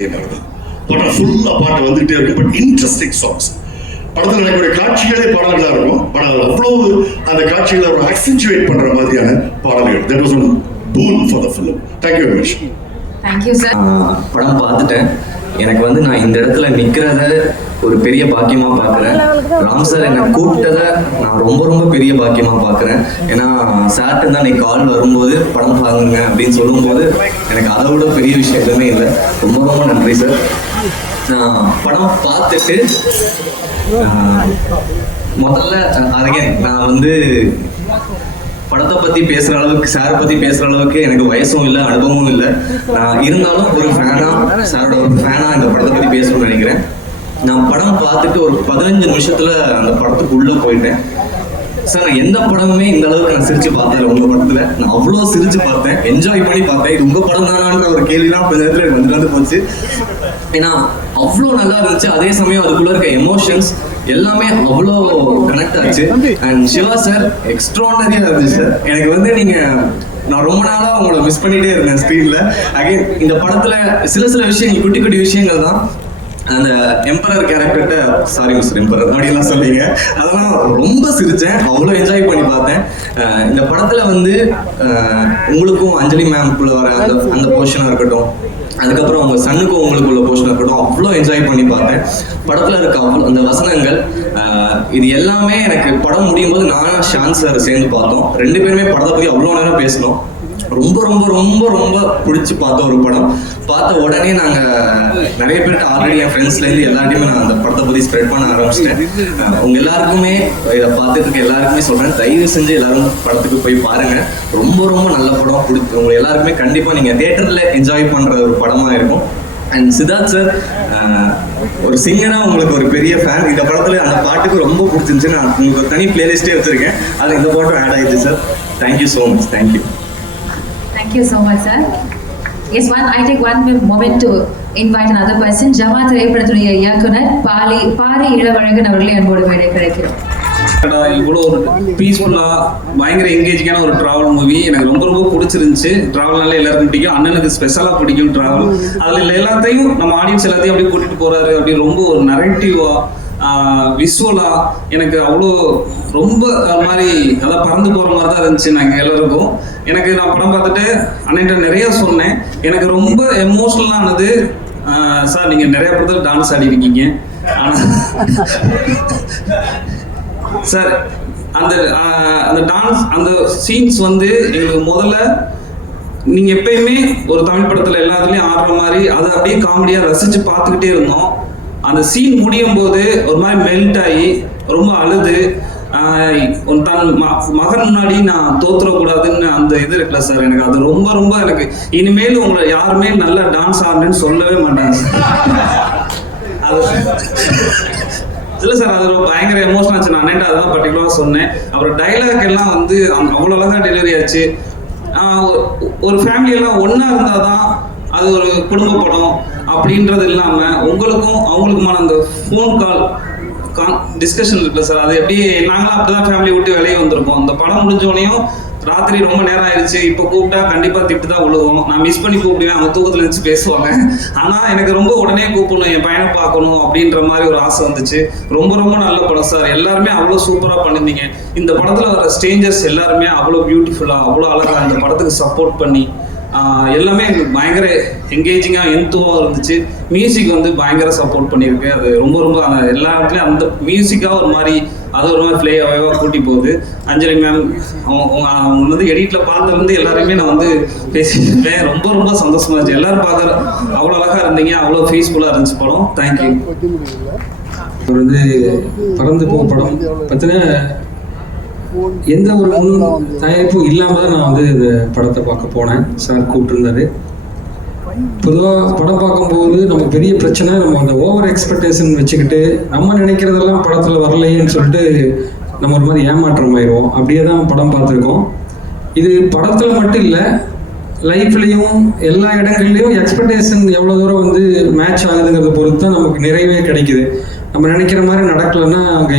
படம் ஃபுல்லா பாட்டு வந்துகிட்டே இருக்கும். But interesting songs. படத்தில் நடக்கக்கூடிய காட்சிகளே பாடல்களாக இருக்கும். படம் அவ்வளவு அந்த காட்சிகளை ஒரு அக்சென்சுவேட் பண்ற மாதிரியான பாடல்கள். That was one pool for the film. Thank you very much. Thank you sir. படம் பார்த்துட்டேன். எனக்கு நான் இந்த இடத்துல நிற்கிறத ஒரு பெரிய பாக்கியமாக பார்க்குறேன். ராம் சார் என்னை கூப்பிட்டதை நான் ரொம்ப ரொம்ப பெரிய பாக்கியமாக பார்க்குறேன். ஏன்னா சார்ட்டு தான் இன்னைக்கு கால் வரும்போது படம் பாருங்க அப்படின்னு சொல்லும்போது எனக்கு அதை விட பெரிய விஷயம் எதுவுமே இல்லை. ரொம்ப ரொம்ப நன்றி சார். நான் படம் பார்த்துட்டு முதல்ல அகைன் நான் படத்தை பற்றி பேசுகிற அளவுக்கு, சாரை பற்றி பேசுகிற அளவுக்கு எனக்கு வயசும் இல்லை, அனுபவமும் இல்லை. நான் இருந்தாலும் ஒரு ஃபேனாக, சாரோட ஒரு ஃபேனாக இந்த படத்தை பற்றி பேசணும்னு நினைக்கிறேன். நான் படம் பார்த்துட்டு ஒரு 15 நிமிஷத்தில் அந்த படத்துக்குள்ளே போயிட்டேன். சார் நான் எந்த படமுமே இந்த அளவுக்கு நான் சிரிச்சு பார்த்தேன். உங்கள் படத்தில் நான் அவ்வளோ சிரிச்சு பார்த்தேன், என்ஜாய் பண்ணி பார்த்தேன். இது உங்கள் படம் தானான்ற ஒரு கேள்விலாம் கொஞ்ச நேரத்தில் எனக்கு வந்து போச்சு. ஏன்னா அவ்வளோ நல்லா இருந்துச்சு. அதே சமயம் அதுக்குள்ளே இருக்க எமோஷன்ஸ் எல்லாமே அவ்வளோ கனெக்ட் ஆச்சு. அண்ட் சிவா சார் எக்ஸ்ட்ரானரியா இருந்துச்சு சார். எனக்கு நான் ரொம்ப நாளாக உங்களை மிஸ் பண்ணிட்டே இருந்தேன் ஸ்க்ரீனில். அகைன் இந்த படத்தில் சில விஷயங்கள், குட்டி குட்டி விஷயங்கள் தான். அந்த எம்பரர் கேரக்டர்கிட்ட சாரி மிஸ்டர் எம்பரர் அப்படின்லாம் சொல்லிங்க, அதெல்லாம் ரொம்ப சிரித்தேன், அவ்வளோ என்ஜாய் பண்ணி பார்த்தேன். இந்த படத்தில் உங்களுக்கும் அஞ்சலி மேம்குள்ள வர அந்த போர்ஷனாக இருக்கட்டும், அதுக்கப்புறம் உங்கள் சன்னுக்கும் உங்களுக்குள்ள போர்ஷனாக இருக்கட்டும், அவ்வளோ என்ஜாய் பண்ணி பார்த்தேன். படத்தில் இருக்க அந்த வசனங்கள் இது எல்லாமே எனக்கு படம் முடியும் போது நானும் ஷான் சார் சேர்ந்து பார்த்தோம். 2 பேருமே படத்தை பற்றி அவ்வளோ நேரம் பேசணும். ரொம்ப ரொம்ப ரொம்ப ரொம்ப பிடிச்சி பார்த்த ஒரு படம். பார்த்த உடனே நாங்கள் நிறைய பேர்கிட்ட ஆல்ரெடி என் ஃப்ரெண்ட்ஸ்லேருந்து எல்லாத்தையுமே நான் அந்த படத்தை பற்றி ஸ்ப்ரெட் பண்ண ஆரம்பிச்சிட்டேன். உங்கள் எல்லாருக்குமே இதை பார்த்துட்டு இருக்க எல்லாருக்குமே சொல்கிறேன், தயவு செஞ்சு எல்லாரும் படத்துக்கு போய் பாருங்கள். ரொம்ப ரொம்ப நல்ல படம். உங்களை எல்லாருக்குமே கண்டிப்பாக நீங்கள் தியேட்டரில் என்ஜாய் பண்ணுற ஒரு படமாக இருக்கும். அண்ட் சித்தார்த் சார் ஒரு சிங்கராக உங்களுக்கு ஒரு பெரிய ஃபேன். இந்த படத்தில் அந்த பாட்டுக்கு ரொம்ப பிடிச்சிருந்துச்சு. நான் உங்களுக்கு ஒரு தனி பிளேலிஸ்ட்டே வச்சுருக்கேன், அது இந்த பாட்டும் ஆட் ஆகிடுச்சு sir. Thank you so much. Thank you. Thank you so much, sir. Yes, I take one moment to invite another person. ஜமா திரைப்படத்துடைய இயக்குனர் பாரி இளவழகன் அவர்களை அன்போடு மேடை கிடைக்கிறோம். இவ்வளோ ஒரு பீஸ்ஃபுல்லாக பயங்கர எங்கேஜிங்கான ஒரு ட்ராவல் மூவி எனக்கு ரொம்ப ரொம்ப பிடிச்சிருந்துச்சு. ட்ராவல்னால எல்லாருக்கும் பிடிக்கும், அண்ணனுக்கு ஸ்பெஷலாக பிடிக்கும் ட்ராவல். அதில் எல்லாத்தையும் நம்ம ஆடியன்ஸ் எல்லாத்தையும் அப்படியே கூட்டிகிட்டு போகிறாரு. அப்படி ரொம்ப ஒரு நரேட்டிவாக விசுவலாக எனக்கு அவ்வளோ ரொம்ப மாதிரி அதான் பறந்து போகிற மாதிரி தான் இருந்துச்சு. நாங்கள் எல்லாருக்கும் நான் படம் பார்த்துட்டு அன்னைட்ட நிறைய சொன்னேன். எனக்கு ரொம்ப எமோஷ்னலானது சார், நீங்கள் நிறைய படத்தில் டான்ஸ் ஆடிருக்கீங்க. ஆனால் சார் அந்த டான்ஸ் அந்த சீன்ஸ் எங்களுக்கு முதல்ல நீங்கள் எப்பயுமே ஒரு தமிழ் படத்தில் எல்லாத்துலேயும் ஆடுற மாதிரி அதை அப்படியே காமெடியாக ரசித்து பார்த்துக்கிட்டே இருந்தோம். அந்த சீன் முடியும் போது ஒரு மாதிரி மெல்ட் ஆகி ரொம்ப அழுது தன் மகன் முன்னாடி நான் தோத்துறக்கூடாதுன்னு அந்த இது இருக்குல்ல சார், எனக்கு அது ரொம்ப ரொம்ப எனக்கு இனிமேல் உங்களை யாருமே நல்லா டான்ஸ் ஆடுறேன்னு சொல்லவே மாட்டாங்க சார். அது இல்லை சார், அது ரொம்ப பயங்கர எமோஷனல் ஆச்சு. நான் அன்னைட்டு அதெல்லாம் பர்டிகுலராக சொன்னேன். அப்புறம் டைலாக் எல்லாம் அவ்வளோ அழகாக டெலிவரி ஆச்சு. ஒரு ஃபேமிலியெல்லாம் ஒன்றா இருந்தால் தான் அது ஒரு குடும்ப படம் அப்படின்றது இல்லாமல் உங்களுக்கும் அவங்களுக்குமான அந்த ஃபோன் கால் டிஸ்கஷன் இருக்குல்ல சார், அது எப்படி நாங்களாம் அப்படிதான் ஃபேமிலி விட்டு வெளியே வந்திருக்கோம். அந்த படம் முடிஞ்சோடனையும் ராத்திரி ரொம்ப நேரம் ஆயிடுச்சு, இப்போ கூப்பிட்டா கண்டிப்பாக திட்டு தான் விழுவோம். நான் மிஸ் பண்ணி கூப்பிடுவேன், அவங்க தூக்கத்தில் இருந்துச்சு பேசுவாங்க. ஆனால் எனக்கு ரொம்ப உடனே கூப்பிடணும், என் பையனை பார்க்கணும் அப்படின்ற மாதிரி ஒரு ஆசை வந்துச்சு. ரொம்ப ரொம்ப நல்ல படம் சார். எல்லாருமே அவ்வளோ சூப்பராக பண்ணியிருந்தீங்க. இந்த படத்தில் வர ஸ்ட்ரேஞ்சர்ஸ் எல்லாருமே அவ்வளோ பியூட்டிஃபுல்லாக அவ்வளோ அழகாக இந்த படத்துக்கு சப்போர்ட் பண்ணி எல்லாமே எங்களுக்கு பயங்கர என்கேஜிங்காக எந்துவாக இருந்துச்சு. மியூசிக் பயங்கர சப்போர்ட் பண்ணியிருக்கு. அது ரொம்ப ரொம்ப எல்லா இடத்துலையும் அந்த மியூசிக்காக ஒரு மாதிரி அது ஒரு மாதிரி ஃப்ளேவாக கூட்டி போகுது. அஞ்சலி மேம் அவங்க எடிட்டில் பார்த்ததுலேருந்து எல்லாருமே நான் பேசியிருக்கேன். ரொம்ப ரொம்ப சந்தோஷமா இருந்துச்சு. எல்லாரும் பார்க்குற அவ்வளோ அழகாக இருந்தீங்க, அவ்வளோ ஃபீஸ்ஃபுல்லாக இருந்துச்சு படம். தேங்க்யூ. பறந்து போ படம் பற்றின எந்த ஒரு முன் தயாரிப்பும் இல்லாமல் தான் நான் இந்த படத்தை பார்க்க போனேன். சார் கூப்பிட்டுருந்தாரு. பொதுவாக படம் பார்க்கும்போது நமக்கு பெரிய பிரச்சனை, நம்ம அந்த ஓவர் எக்ஸ்பெக்டேஷன் வச்சுக்கிட்டு நம்ம நினைக்கிறதெல்லாம் படத்தில் வரலையேன்னு சொல்லிட்டு நம்ம ஒரு மாதிரி ஏமாற்றமாயிடுவோம். அப்படியே தான் படம் பார்த்துருக்கோம். இது படத்தில் மட்டும் இல்லை, லைஃப்லேயும் எல்லா இடங்கள்லையும் எக்ஸ்பெக்டேஷன் எவ்வளோ தூரம் மேட்ச் ஆகுதுங்கிறத பொறுத்து தான் நமக்கு நிறைவே கிடைக்குது. நம்ம நினைக்கிற மாதிரி நடக்கலைன்னா அங்கே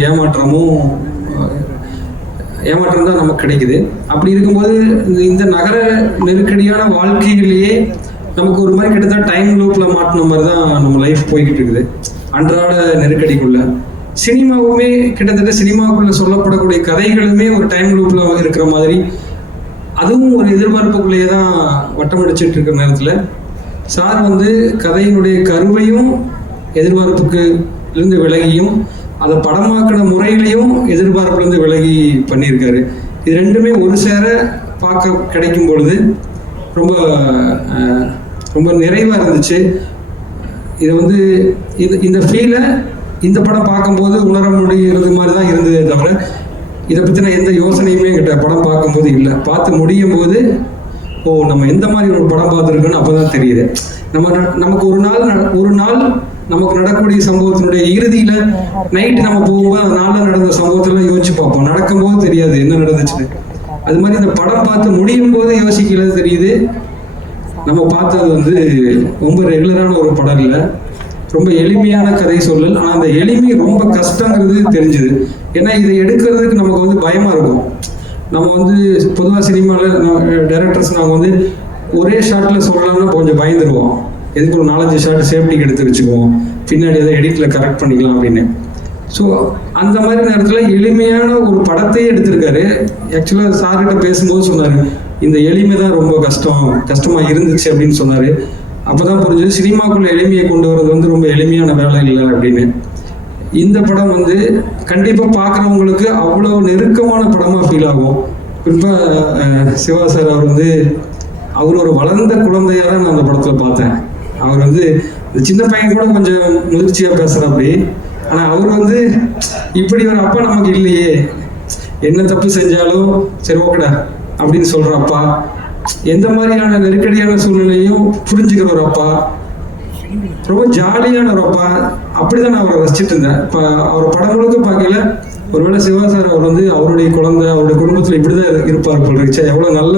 ஏமாற்றம் தான் நமக்கு கிடைக்குது. அப்படி இருக்கும்போது இந்த நகர நெருக்கடியான வாழ்க்கையிலேயே நமக்கு ஒரு மாதிரி கிட்டத்தட்ட டைம் லூப்பில் மாட்டின மாதிரி தான் நம்ம லைஃப் போய்கிட்டு இருக்குது அன்றாட நெருக்கடிக்குள்ள. சினிமாவுமே கிட்டத்தட்ட சினிமாவுக்குள்ள சொல்லப்படக்கூடிய கதைகளுமே ஒரு டைம் லூப்பில் இருக்கிற மாதிரி, அதுவும் ஒரு எதிர்பார்ப்புக்குள்ளேயே தான் வட்டமடிச்சிட்டு இருக்கிற நேரத்தில் சார் வந்து கதையினுடைய கருவையும் எதிர்பார்ப்புக்கு இருந்து விலகியும் அதை படமாக்கின முறையிலையும் எதிர்பார்ப்புலேருந்து விலகி பண்ணியிருக்காரு. இது ரெண்டுமே ஒரு சேர பார்க்க கிடைக்கும் பொழுது ரொம்ப ரொம்ப நிறைவாக இருந்துச்சு. இதை வந்து இந்த ஃபீலை இந்த படம் பார்க்கும்போது உணர முடிகிறது மாதிரி தான் இருந்ததே தவிர இதை பற்றின எந்த யோசனையுமே கிட்ட படம் பார்க்கும்போது இல்லை. பார்த்து முடியும் போது நம்ம எந்த மாதிரி ஒரு படம் பார்த்துருக்கோன்னு அப்போ தான் தெரியுது. நமக்கு ஒரு நாள் நமக்கு நடக்கக்கூடிய சம்பவத்தினுடைய இறுதியில் நைட்டு நம்ம போகும்போது அந்த நாளில் நடந்த சம்பவத்தெல்லாம் யோசிச்சு பார்ப்போம். நடக்கும்போது தெரியாது என்ன நடந்துச்சுன்னு. அது மாதிரி இந்த படம் பார்த்து முடியும் போது யோசிக்கல தெரியுது. நம்ம பார்த்தது வந்து ரொம்ப ரெகுலரான ஒரு படம் இல்லை, ரொம்ப எளிமையான கதை சொல்லல். ஆனால் அந்த எளிமை ரொம்ப கஷ்டங்கிறது தெரிஞ்சுது. ஏன்னா இதை எடுக்கிறதுக்கு நமக்கு வந்து பயமாக இருக்கும். நம்ம வந்து பொதுவாக சினிமாவில் டைரக்டர்ஸ் நாங்கள் வந்து ஒரே ஷாட்டில் சொல்லலாம்னா கொஞ்சம் பயந்துருவோம். எதுக்கு ஒரு 4-5 ஷாட் சேஃப்டிக்கு எடுத்து வச்சுக்குவோம், பின்னாடி எதாவது எடிட்டில் கரெக்ட் பண்ணிக்கலாம் அப்படின்னு. ஸோ அந்த மாதிரி நேரத்தில் எளிமையான ஒரு படத்தையே எடுத்திருக்காரு. ஆக்சுவலாக சார்கிட்ட பேசும்போது சொன்னார், இந்த எளிமை தான் ரொம்ப கஷ்டமாக இருந்துச்சு அப்படின்னு சொன்னார். அப்போ தான் புரிஞ்சது சினிமாக்குள்ள எளிமையை கொண்டு வர்றது வந்து ரொம்ப எளிமையான வேலை இல்லை அப்படின்னு. இந்த படம் வந்து கண்டிப்பாக பார்க்குறவங்களுக்கு அவ்வளோ நெருக்கமான படமாக ஃபீல் ஆகும். குறிப்பாக சிவா சார் அவர் ஒரு வளர்ந்த குழந்தையாக தான் நான் அந்த படத்தில் பார்த்தேன். அவர் வந்து இந்த சின்ன பையன் கூட கொஞ்சம் முதிர்ச்சியாக பேசுகிறாப்படி. ஆனால் அவர் வந்து இப்படி ஒரு அப்பா நமக்கு இல்லையே, என்ன தப்பு செஞ்சாலும் சரி ஓகேடா அப்படின்னு சொல்கிற அப்பா, எந்த மாதிரியான நெருக்கடியான சூழ்நிலையும் புரிஞ்சுக்கிற ஒரு அப்பா, ரொம்ப ஜாலியான ஒரு அப்பா. அப்படிதான் நான் அவரை ரசிச்சுட்டு இருந்தேன். இப்போ அவர் படம் முழுக்க பார்க்கல, ஒருவேளை சிவா சார் அவர் வந்து அவருடைய குழந்தை அவருடைய குடும்பத்தில் இப்படிதான் இருப்பார் போல் இருந்துச்சு. எவ்வளோ நல்ல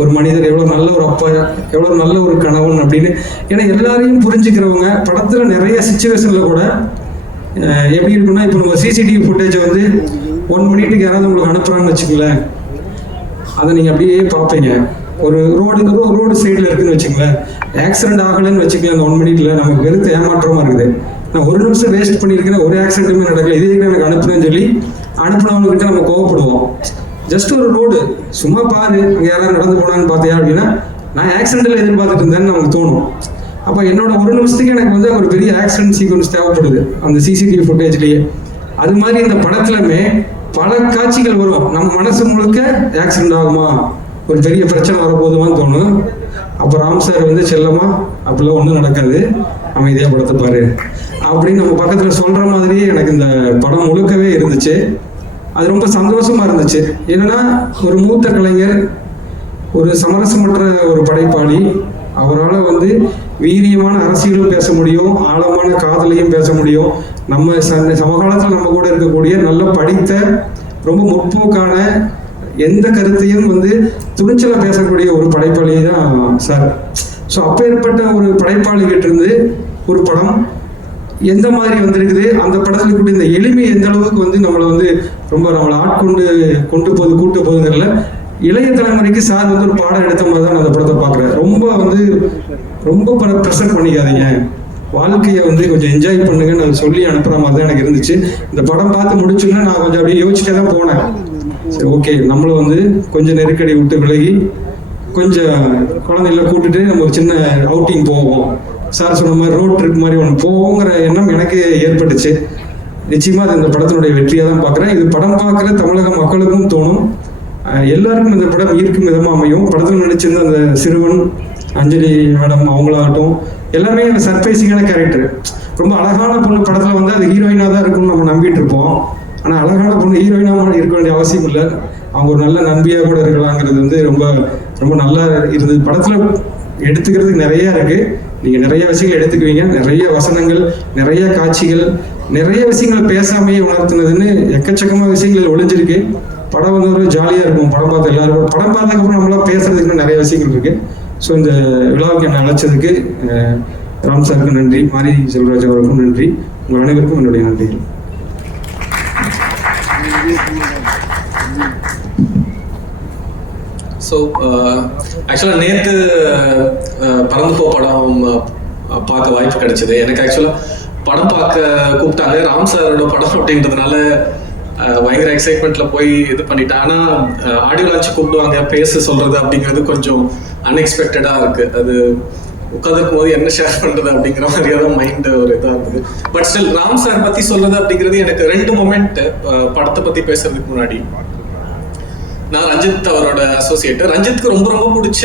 ஒரு மனிதர், எவ்வளோ நல்ல ஒரு அப்பா, எவ்வளோ நல்ல ஒரு கணவன் அப்படின்னு. ஏன்னா எல்லாரையும் புரிஞ்சுக்கிறவங்க. படத்தில் நிறைய சுச்சுவேஷனில் கூட எப்படி இருக்குன்னா, இப்போ நம்ம சிசிடிவி ஃபுட்டேஜை வந்து 1 மினிட்டுக்கு யாராவது உங்களுக்கு அனுப்புகிறான்னு வச்சுக்கங்களேன், அதை நீங்கள் அப்படியே பார்ப்பீங்க. ஒரு ரோடு சைடில் இருக்குதுன்னு வச்சுங்களேன், ஆக்சிடென்ட் ஆகலைன்னு வச்சுக்கலாம். அந்த 1 மினிட்ல நமக்கு வெறுத்து ஏமாற்றமாக இருக்குது. நான் 1 நிமிஷம் வேஸ்ட் பண்ணியிருக்கிறேன், ஒரு ஆக்சிடென்ட்டுமே நடக்கல, இதே எனக்கு அனுப்புறேன்னு சொல்லி அனுப்புனவங்ககிட்ட நம்ம கோவப்படுவோம். ஜஸ்ட் ஒரு ரோடு சும்மா பாரு, அங்கே யாராவது நடந்து போனான்னு பார்த்தியா அப்படின்னா, நான் ஆக்சிடென்ட்டில் எதிர்பார்த்துட்டு இருந்தேன்னு நமக்கு தோணும். அப்போ என்னோட 1 நிமிஷத்துக்கு எனக்கு வந்து ஒரு பெரிய ஆக்சிடென்ட் சீக்வன்ஸ் தேவைப்படுது அந்த சிசிடிவி ஃபுட்டேஜ்லேயே. அது மாதிரி இந்த படத்துலமே பல காட்சிகள் வரும். நம்ம மனசு முழுக்க ஆக்சிடென்ட் ஆகுமா, ஒரு பெரிய பிரச்சனை வரப்போதுமான்னு தோணும். அப்போ ராம் சார் வந்து செல்லமா அப்படிலாம் ஒன்றும் நடக்காது, அமைதியாக படத்தை பாரு அப்படின்னு நம்ம பக்கத்தில் சொல்கிற மாதிரியே எனக்கு இந்த படம் முழுக்கவே இருந்துச்சு. அது ரொம்ப சந்தோஷமாக இருந்துச்சு. என்னன்னா ஒரு மூத்த கலைஞர், ஒரு சமரசமற்ற ஒரு படைப்பாளி, அவரால் வந்து வீரியமான அரசியலும் பேச முடியும், ஆழமான காதலையும் பேச முடியும். நம்ம சமகாலத்தில் நம்ம கூட இருக்கக்கூடிய நல்ல படித்த ரொம்ப முற்போக்கான எந்த கருத்தையும் வந்து துணிச்சலாக பேசக்கூடிய ஒரு படைப்பாளி தான் சார். ஸோ அப்பேற்பட்ட ஒரு படைப்பாளிகிட்ட இருந்து ஒரு படம் எந்த மாதிரி வந்திருக்குது, அந்த படத்தில் கூட இந்த எளிமை எந்த அளவுக்கு வந்து நம்மளை ஆட்கொண்டு கூட்டு போகுதுங்கள்ல இளைய தலைமுறைக்கு சார் வந்து ஒரு பாடம் எடுத்த மாதிரி தான் நான் அந்த படத்தை பார்க்குறேன். ரொம்ப ப்ரெஷர் பண்ணிக்காதீங்க, வாழ்க்கையை வந்து கொஞ்சம் என்ஜாய் பண்ணுங்கன்னு நான் சொல்லி அனுப்புகிற மாதிரி தான் எனக்கு இருந்துச்சு. இந்த படம் பார்த்து முடிச்சுன்னா நான் கொஞ்சம் அப்படியே யோசிச்சுட்டே தான் போனேன். சரி ஓகே, நம்மளும் வந்து கொஞ்சம் நெருக்கடி விட்டு விலகி கொஞ்சம் குழந்தைகளை கூட்டுட்டு நம்ம ஒரு சின்ன அவுட்டிங் போவோம், சார் சொன்ன மாதிரி ரோட் ட்ரிப் மாதிரி ஒன்று போவோங்கிற எண்ணம் எனக்கு ஏற்பட்டுச்சு. நிச்சயமாக அது இந்த படத்தினுடைய வெற்றியாக தான் பார்க்குறேன். இது படம் பார்க்குற தமிழக மக்களுக்கும் தோணும், எல்லாருக்கும் இந்த படம் ஈர்க்கும் விதமாக அமையும். படத்தில் நடிச்சிருந்த அந்த சிறுவன் அஞ்சலி மேடம் அவங்களாகட்டும், எல்லாருமே சர்ப்ரைசிங்கான கேரக்டர். ரொம்ப அழகான பொண்ணு படத்தில் வந்து அது ஹீரோயினாக தான் இருக்கும்னு நம்ம நம்பிட்டு இருப்போம். ஆனால் அழகான பொண்ணு ஹீரோயினாக இருக்க வேண்டிய அவசியம் இல்லை, அவங்க ஒரு நல்ல நண்பியாக கூட இருக்கலாங்கிறது வந்து ரொம்ப ரொம்ப நல்லா இருந்தது. படத்தில் எடுத்துக்கிறதுக்கு நிறையா இருக்குது, நீங்கள் நிறைய விஷயங்கள் எடுத்துக்குவீங்க. நிறைய வசனங்கள், நிறைய காட்சிகள், நிறைய விஷயங்களை பேசாமையே உணர்த்தினதுன்னு எக்கச்சக்கமாக விஷயங்கள் ஒளிஞ்சிருக்கு. படம் வந்து ஒரு ஜாலியாக இருக்கும். படம் பார்த்து எல்லாரும் படம் பார்த்ததுக்கப்புறம் நம்மளாம் பேசுறதுக்கு நிறைய விஷயங்கள் இருக்குது. ஸோ இந்த விழாவுக்கு என்னை அழைச்சதுக்கு ராம் சாருக்கு நன்றி, மாரி செல்வராஜ் அவருக்கும் நன்றி, உங்கள் அனைவருக்கும் என்னுடைய நன்றிகள். ஸோ ஸோ ஆக்சுவலாக நேற்று பறந்து போ படம் பார்க்க வாய்ப்பு கிடைச்சிது. எனக்கு ஆக்சுவலாக படம் பார்க்க கூப்பிட்டாங்க, ராம் சாரோட படம் அப்படின்றதுனால பயங்கர எக்ஸைட்மெண்ட்ல போய் இது பண்ணிட்டேன். ஆனால் ஆடியோ லான்ச் கூப்பிடுவாங்க பேச சொல்றது அப்படிங்கிறது கொஞ்சம் அன்எக்ஸ்பெக்டடாக இருக்கு. அது உட்காந்துருக்கும் போது என்ன ஷேர் பண்றது அப்படிங்கிற மாதிரியே தான் மைண்ட் ஒரு இதாக இருந்தது. பட் ஸ்டில் ராம் சார் பத்தி சொல்றது அப்படிங்கிறது எனக்கு 2 மொமெண்ட். படத்தை பத்தி பேசுறதுக்கு முன்னாடி நான் ரஞ்சித் அவரோட அசோசியேட். ரஞ்சித்துக்கு ரொம்ப ரொம்ப பிடிச்ச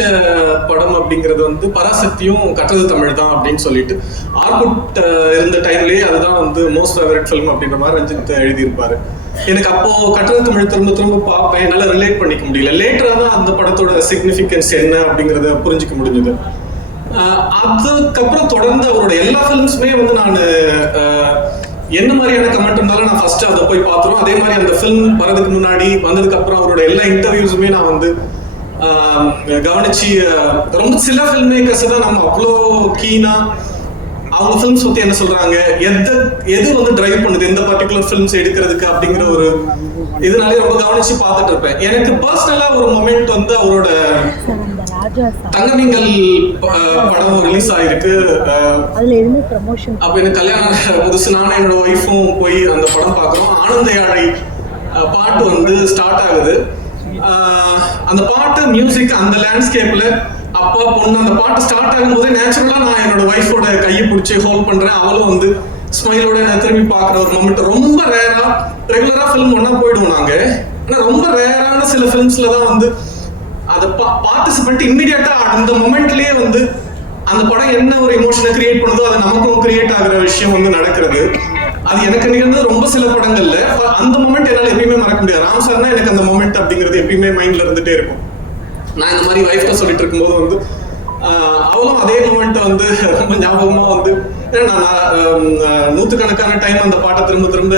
படம் அப்படிங்கிறது வந்து பராசக்தியும் கற்றது தமிழ் தான் அப்படின்னு சொல்லிட்டு ஆர்குட் இருந்த டைம்லேயே அதுதான் வந்து மோஸ்ட் ஃபேவரட் ஃபிலிம் அப்படின்ற மாதிரி ரஞ்சித் எழுதியிருப்பாரு. எனக்கு அப்போ கற்றது தமிழ் திரும்ப திரும்ப பார்ப்பேன், என்னால் ரிலேட் பண்ணிக்க முடியல. லேட்டராக தான் அந்த படத்தோட சிக்னிஃபிகன்ஸ் என்ன அப்படிங்கிறத புரிஞ்சிக்க முடிஞ்சது. அதுக்கப்புறம் தொடர்ந்து அவரோட எல்லா ஃபிலிம்ஸுமே வந்து நான் என்ன மாதிரியான கமெண்ட் இருந்தாலும் நான் ஃபர்ஸ்ட் அதை போய் பார்த்துருவோம். அதே மாதிரி அந்த ஃபிலிம் வரதுக்கு முன்னாடி வந்ததுக்கு அப்புறம் அவரோட எல்லா இன்டர்வியூஸுமே நான் வந்து கவனிச்சு ரொம்ப சில ஃபில்ம் மேக்கர்ஸ் தான் நம்ம அவ்வளோ கீனா அவங்க ஃபிலிம்ஸ் பத்தி என்ன சொல்றாங்க, எது வந்து டிரைவ் பண்ணுது எந்த பர்டிகுலர் ஃபிலிம்ஸ் எடுக்கிறதுக்கு அப்படிங்கிற ஒரு இதனாலே ரொம்ப கவனிச்சு பார்த்துட்டு இருப்பேன். எனக்கு பர்சனலா ஒரு மொமெண்ட் வந்து அவரோட தங்கமீன்கள் படம் ரிலீஸ் ஆயிருக்கு. அப்ப எனக்கு கல்யாணம் புதுசு நானும் என்னோட ஒய்ஃபும் போய் அந்த படம் பார்க்குறோம். ஆனந்த யாழை பாட்டு வந்து ஸ்டார்ட் ஆகுது. அந்த பாட்டு மியூசிக் அந்த லேண்ட்ஸ்கேப்ல அப்பா பொண்ணு அந்த பாட்டு ஸ்டார்ட் ஆகும்போது நேச்சுரலா நான் என்னோட ஒய்ஃபோட கையை பிடிச்சி ஹோல்ட் பண்றேன். அவளும் வந்து ஸ்மைலோட நான் திரும்பி பார்க்குற ஒரு மொமெண்ட். ரொம்ப ரேரா, ரெகுலரா ஃபிலிம் ஒன்னா போயிடுவோம் நாங்க. ஆனா ரொம்ப ரேரான சில ஃபிலிம்ஸ்ல தான் வந்து அதை பார்ட்டிசிபெண்ட் இம்மிடியட்டா அந்த மொமெண்ட்லயே வந்து அந்த படம் என்ன ஒரு எமோஷனை கிரியேட் பண்ணுதோ அது நமக்கும் கிரியேட் ஆகுற விஷயம் வந்து நடக்கிறது. அது எனக்கு நிகழ்ந்தது ரொம்ப சில படங்கள்ல. அந்த மொமெண்ட் என்னால் எப்பயுமே மறக்க முடியாது. ராம் சார்னா எனக்கு அந்த மொமெண்ட் அப்படிங்கிறது எப்பயுமே மைண்ட்ல இருந்துட்டே இருக்கும். நான் இந்த மாதிரி வைஃப்ட சொல்லிட்டு இருக்கும்போது வந்து அவளும் அதே மொமெண்ட் வந்து ரொம்ப ஞாபகமா வந்து நான் நூற்றுக்கணக்கான டைம் அந்த பாட்டை திரும்ப திரும்ப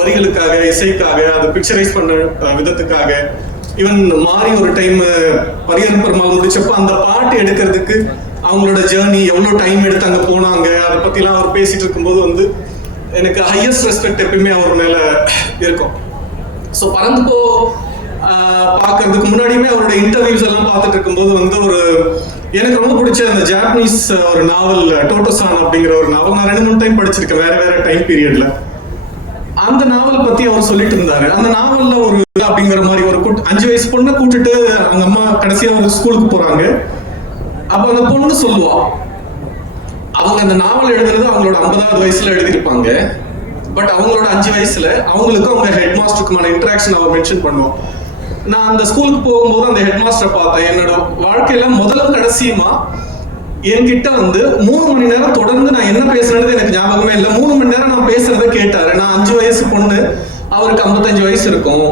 வரிகளுக்காக, இசைக்காக, அதை பிக்சரைஸ் பண்ண விதத்துக்காக, ஈவன் மாறி ஒரு டைம் பரியன் பெருமாள் முடிச்சப்போ அந்த பாட்டு எடுக்கிறதுக்கு அவங்களோட ஜேர்னி எவ்வளோ டைம் எடுத்து அங்கே போனாங்க அதை பற்றிலாம் அவர் பேசிட்டு இருக்கும்போது வந்து எனக்கு ஹையஸ்ட் ரெஸ்பெக்ட் எப்பயுமே அவர் மேலே இருக்கும். ஸோ பறந்து போ பார்க்கறதுக்கு முன்னாடியுமே அவரோட இன்டர்வியூஸ் எல்லாம் பார்த்துட்டு இருக்கும்போது வந்து ஒரு எனக்கு ரொம்ப பிடிச்ச அந்த ஜாப்பனீஸ் ஒரு நாவல் டோட்டோசான் அப்படிங்கிற ஒரு நாவல் நான் 2-3 டைம் படிச்சிருக்கேன் வேற வேற டைம் பீரியட்ல. அந்த நாவல் பத்தி அவர் சொல்லிட்டு இருந்தாரு. அந்த நாவல்ல ஒரு அப்படிங்கிற மாதிரி ஒரு 5 வயசு பொண்ணை கூட்டிட்டு அவங்க அம்மா கடைசியா ஒரு ஸ்கூலுக்கு போறாங்க. அப்ப அந்த பொண்ணு சொல்லுவா, அவங்க அந்த நாவல் எழுதுறது அவங்களோட 50வது வயசுல எழுதியிருப்பாங்க. பட் அவங்களோட 5 வயசுல அவங்களுக்கும் அவங்க ஹெட் மாஸ்டருக்குமான இன்டராக்ஷன் அவர் மென்ஷன் பண்ணுவோம். நான் அந்த ஸ்கூலுக்கு போகும்போது அந்த ஹெட் மாஸ்டரை பார்த்தேன். என்னோட வாழ்க்கையில முதலும் கடைசியுமா என்கிட்ட வந்து 3 மணி நேரம் தொடர்ந்து நான் என்ன பேசுறது எனக்கு ஞாபகமே இல்லை. 3 மணி நேரம் நான் பேசுறத கேட்டாரு. நான் 5 வயசு பொண்ணு, அவருக்கு 55 வயசு இருக்கும்.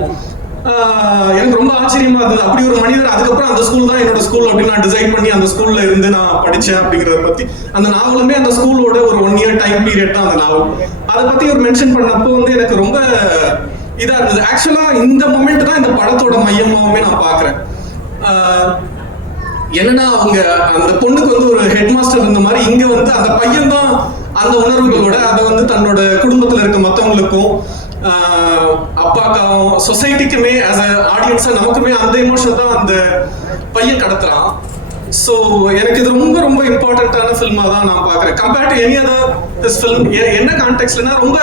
எனக்கு ரொம்ப ஆச்சரியமா இருந்தது. அப்படி ஒரு மனிதர். அதுக்கப்புறம் அந்த ஸ்கூல் தான் என்னோட ஸ்கூல் அப்படின்னு நான் டிசைட் பண்ணி அந்த ஸ்கூல்ல இருந்து நான் படிச்சேன் அப்படிங்கறத பத்தி அந்த நாவலுமே அந்த ஸ்கூலோட ஒரு 1 இயர் டைம் பீரியட் தான் அந்த நாவல். அதை பத்தி ஒரு மென்ஷன் பண்ணப்போ வந்து எனக்கு ரொம்ப இதா இருந்தது. ஆக்சுவலா இந்த மொமெண்ட் தான் இந்த படத்தோட மையமாவுமே நான் பாக்குறேன். என்னன்னா அவங்க அந்த பொண்ணுக்கு வந்து ஒரு ஹெட் மாஸ்டர் இருந்த மாதிரி இங்க வந்து அந்த பையன் தான் அந்த உணர்வுகளோட அதை வந்து தன்னோட குடும்பத்துல இருக்க மற்றவங்களுக்கும் அப்பாக்காவும் சொசைட்டிக்குமே ஆஸ் அ ஆடியன்ஸா நமக்குமே அந்த எமோஷன் தான் அந்த பையன் கடத்துறான். ஸோ எனக்கு இது ரொம்ப ரொம்ப இம்பார்ட்டன்டான ஃபில்மா தான் நான் பார்க்குறேன். Compared to any other this film. என்ன கான்டெக்ட்லனா ரொம்ப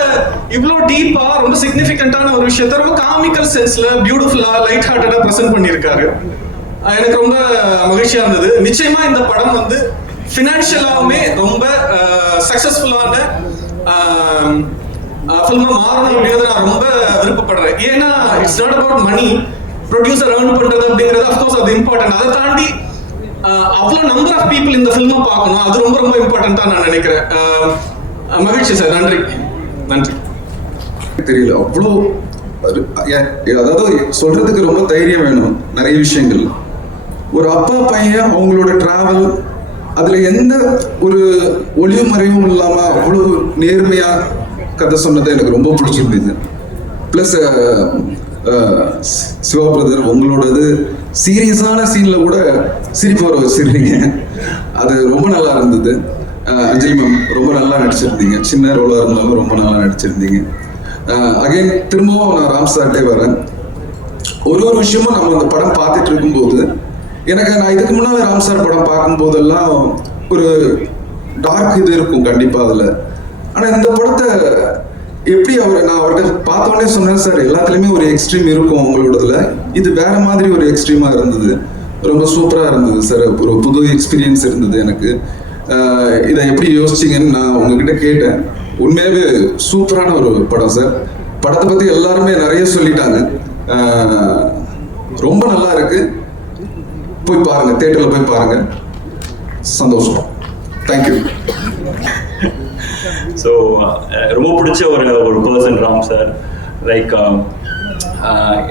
இவ்வளோ டீப்பா ரொம்ப சிக்னிஃபிகண்டான ஒரு விஷயத்த ரொம்ப காமிக்கல் சென்ஸ்ல பியூட்டிஃபுல்லா லைட் ஹார்ட்டடா ப்ரெசென்ட் பண்ணியிருக்காரு. எனக்கு ரொம்ப மகிழ்ச்சியா இருந்தது. நிச்சயமா இந்த படம் வந்து ஃபினான்ஷியலாவுமே ரொம்ப சக்சஸ்ஃபுல்லான ஃபில்மா மாறணும் அப்படிங்கிறத நான் ரொம்ப விருப்பப்படுறேன். ஏன்னா it's not about money. Producer earn பண்றது அப்படிங்கிறது அஃப்கோர்ஸ் அது இம்பார்ட்டன்ட். அதை தாண்டி அவ்வளோ நம்பர் ஆஃப் பீப்புள் இந்த ஃபில்மை பார்க்கணும். அது ரொம்ப ரொம்ப இம்பார்ட்டன்ட்டா நான் நினைக்கிறேன். மகிழ்ச்சி சார். நன்றி நன்றி. தெரியல அவ்வளோ அதாவது சொல்றதுக்கு ரொம்ப தைரியம் வேணும். நிறைய விஷயங்கள் ஒரு அப்பா பையன் அவங்களோட டிராவல் அதுல எந்த ஒரு ஒளிவு மறைவும் இல்லாம அவ்வளவு நேர்மையா கதை சொன்னதை எனக்கு ரொம்ப பிடிச்சிருந்தது. பிளஸ் சிவா பிரதர் உங்களோடது சீரியஸான சீன்ல கூட சிரிப்பு வர வச்சிருந்தீங்க. அது ரொம்ப நல்லா இருந்தது. அஜய் மேம் ரொம்ப நல்லா நடிச்சிருந்தீங்க. சின்ன ரோலா இருந்தாலும் ரொம்ப நல்லா நடிச்சிருந்தீங்க. அகைன் திரும்பவும் நான் ராம் சார்ட்டே வரேன். ஒரு விஷயமும் நம்ம அந்த படம் பார்த்துட்டு இருக்கும்போது எனக்கு நான் இதுக்கு முன்னாடி ராம் சார் படம் பார்க்கும்போதெல்லாம் ஒரு டார்க் இது இருக்கும் கண்டிப்பா அதுல. ஆனா இந்த படத்தை எப்படி நான் அவர்கிட்ட பார்த்தோன்னே சொன்னேன், சார் எல்லாத்துலயுமே ஒரு எக்ஸ்ட்ரீம் இருக்கும் உங்களோடதுல, இது வேற மாதிரி ஒரு எக்ஸ்ட்ரீமா இருந்தது, ரொம்ப சூப்பரா இருந்தது சார், ஒரு புது எக்ஸ்பீரியன்ஸ் இருந்தது எனக்கு. இதை எப்படி யோசிச்சிங்கன்னு நான் உங்ககிட்ட கேட்டேன். உண்மையாவே சூப்பரான ஒரு படம் சார். படத்தை பத்தி எல்லாருமே நிறைய சொல்லிட்டாங்க. ரொம்ப நல்லா இருக்கு, போய் பாருங்க, தியேட்டர்ல போய் பாருங்க. சந்தோஷம். தேங்க்யூ. ஸோ ரொம்ப பிடிச்ச ஒரு பர்சன் ராம் சார். லைக்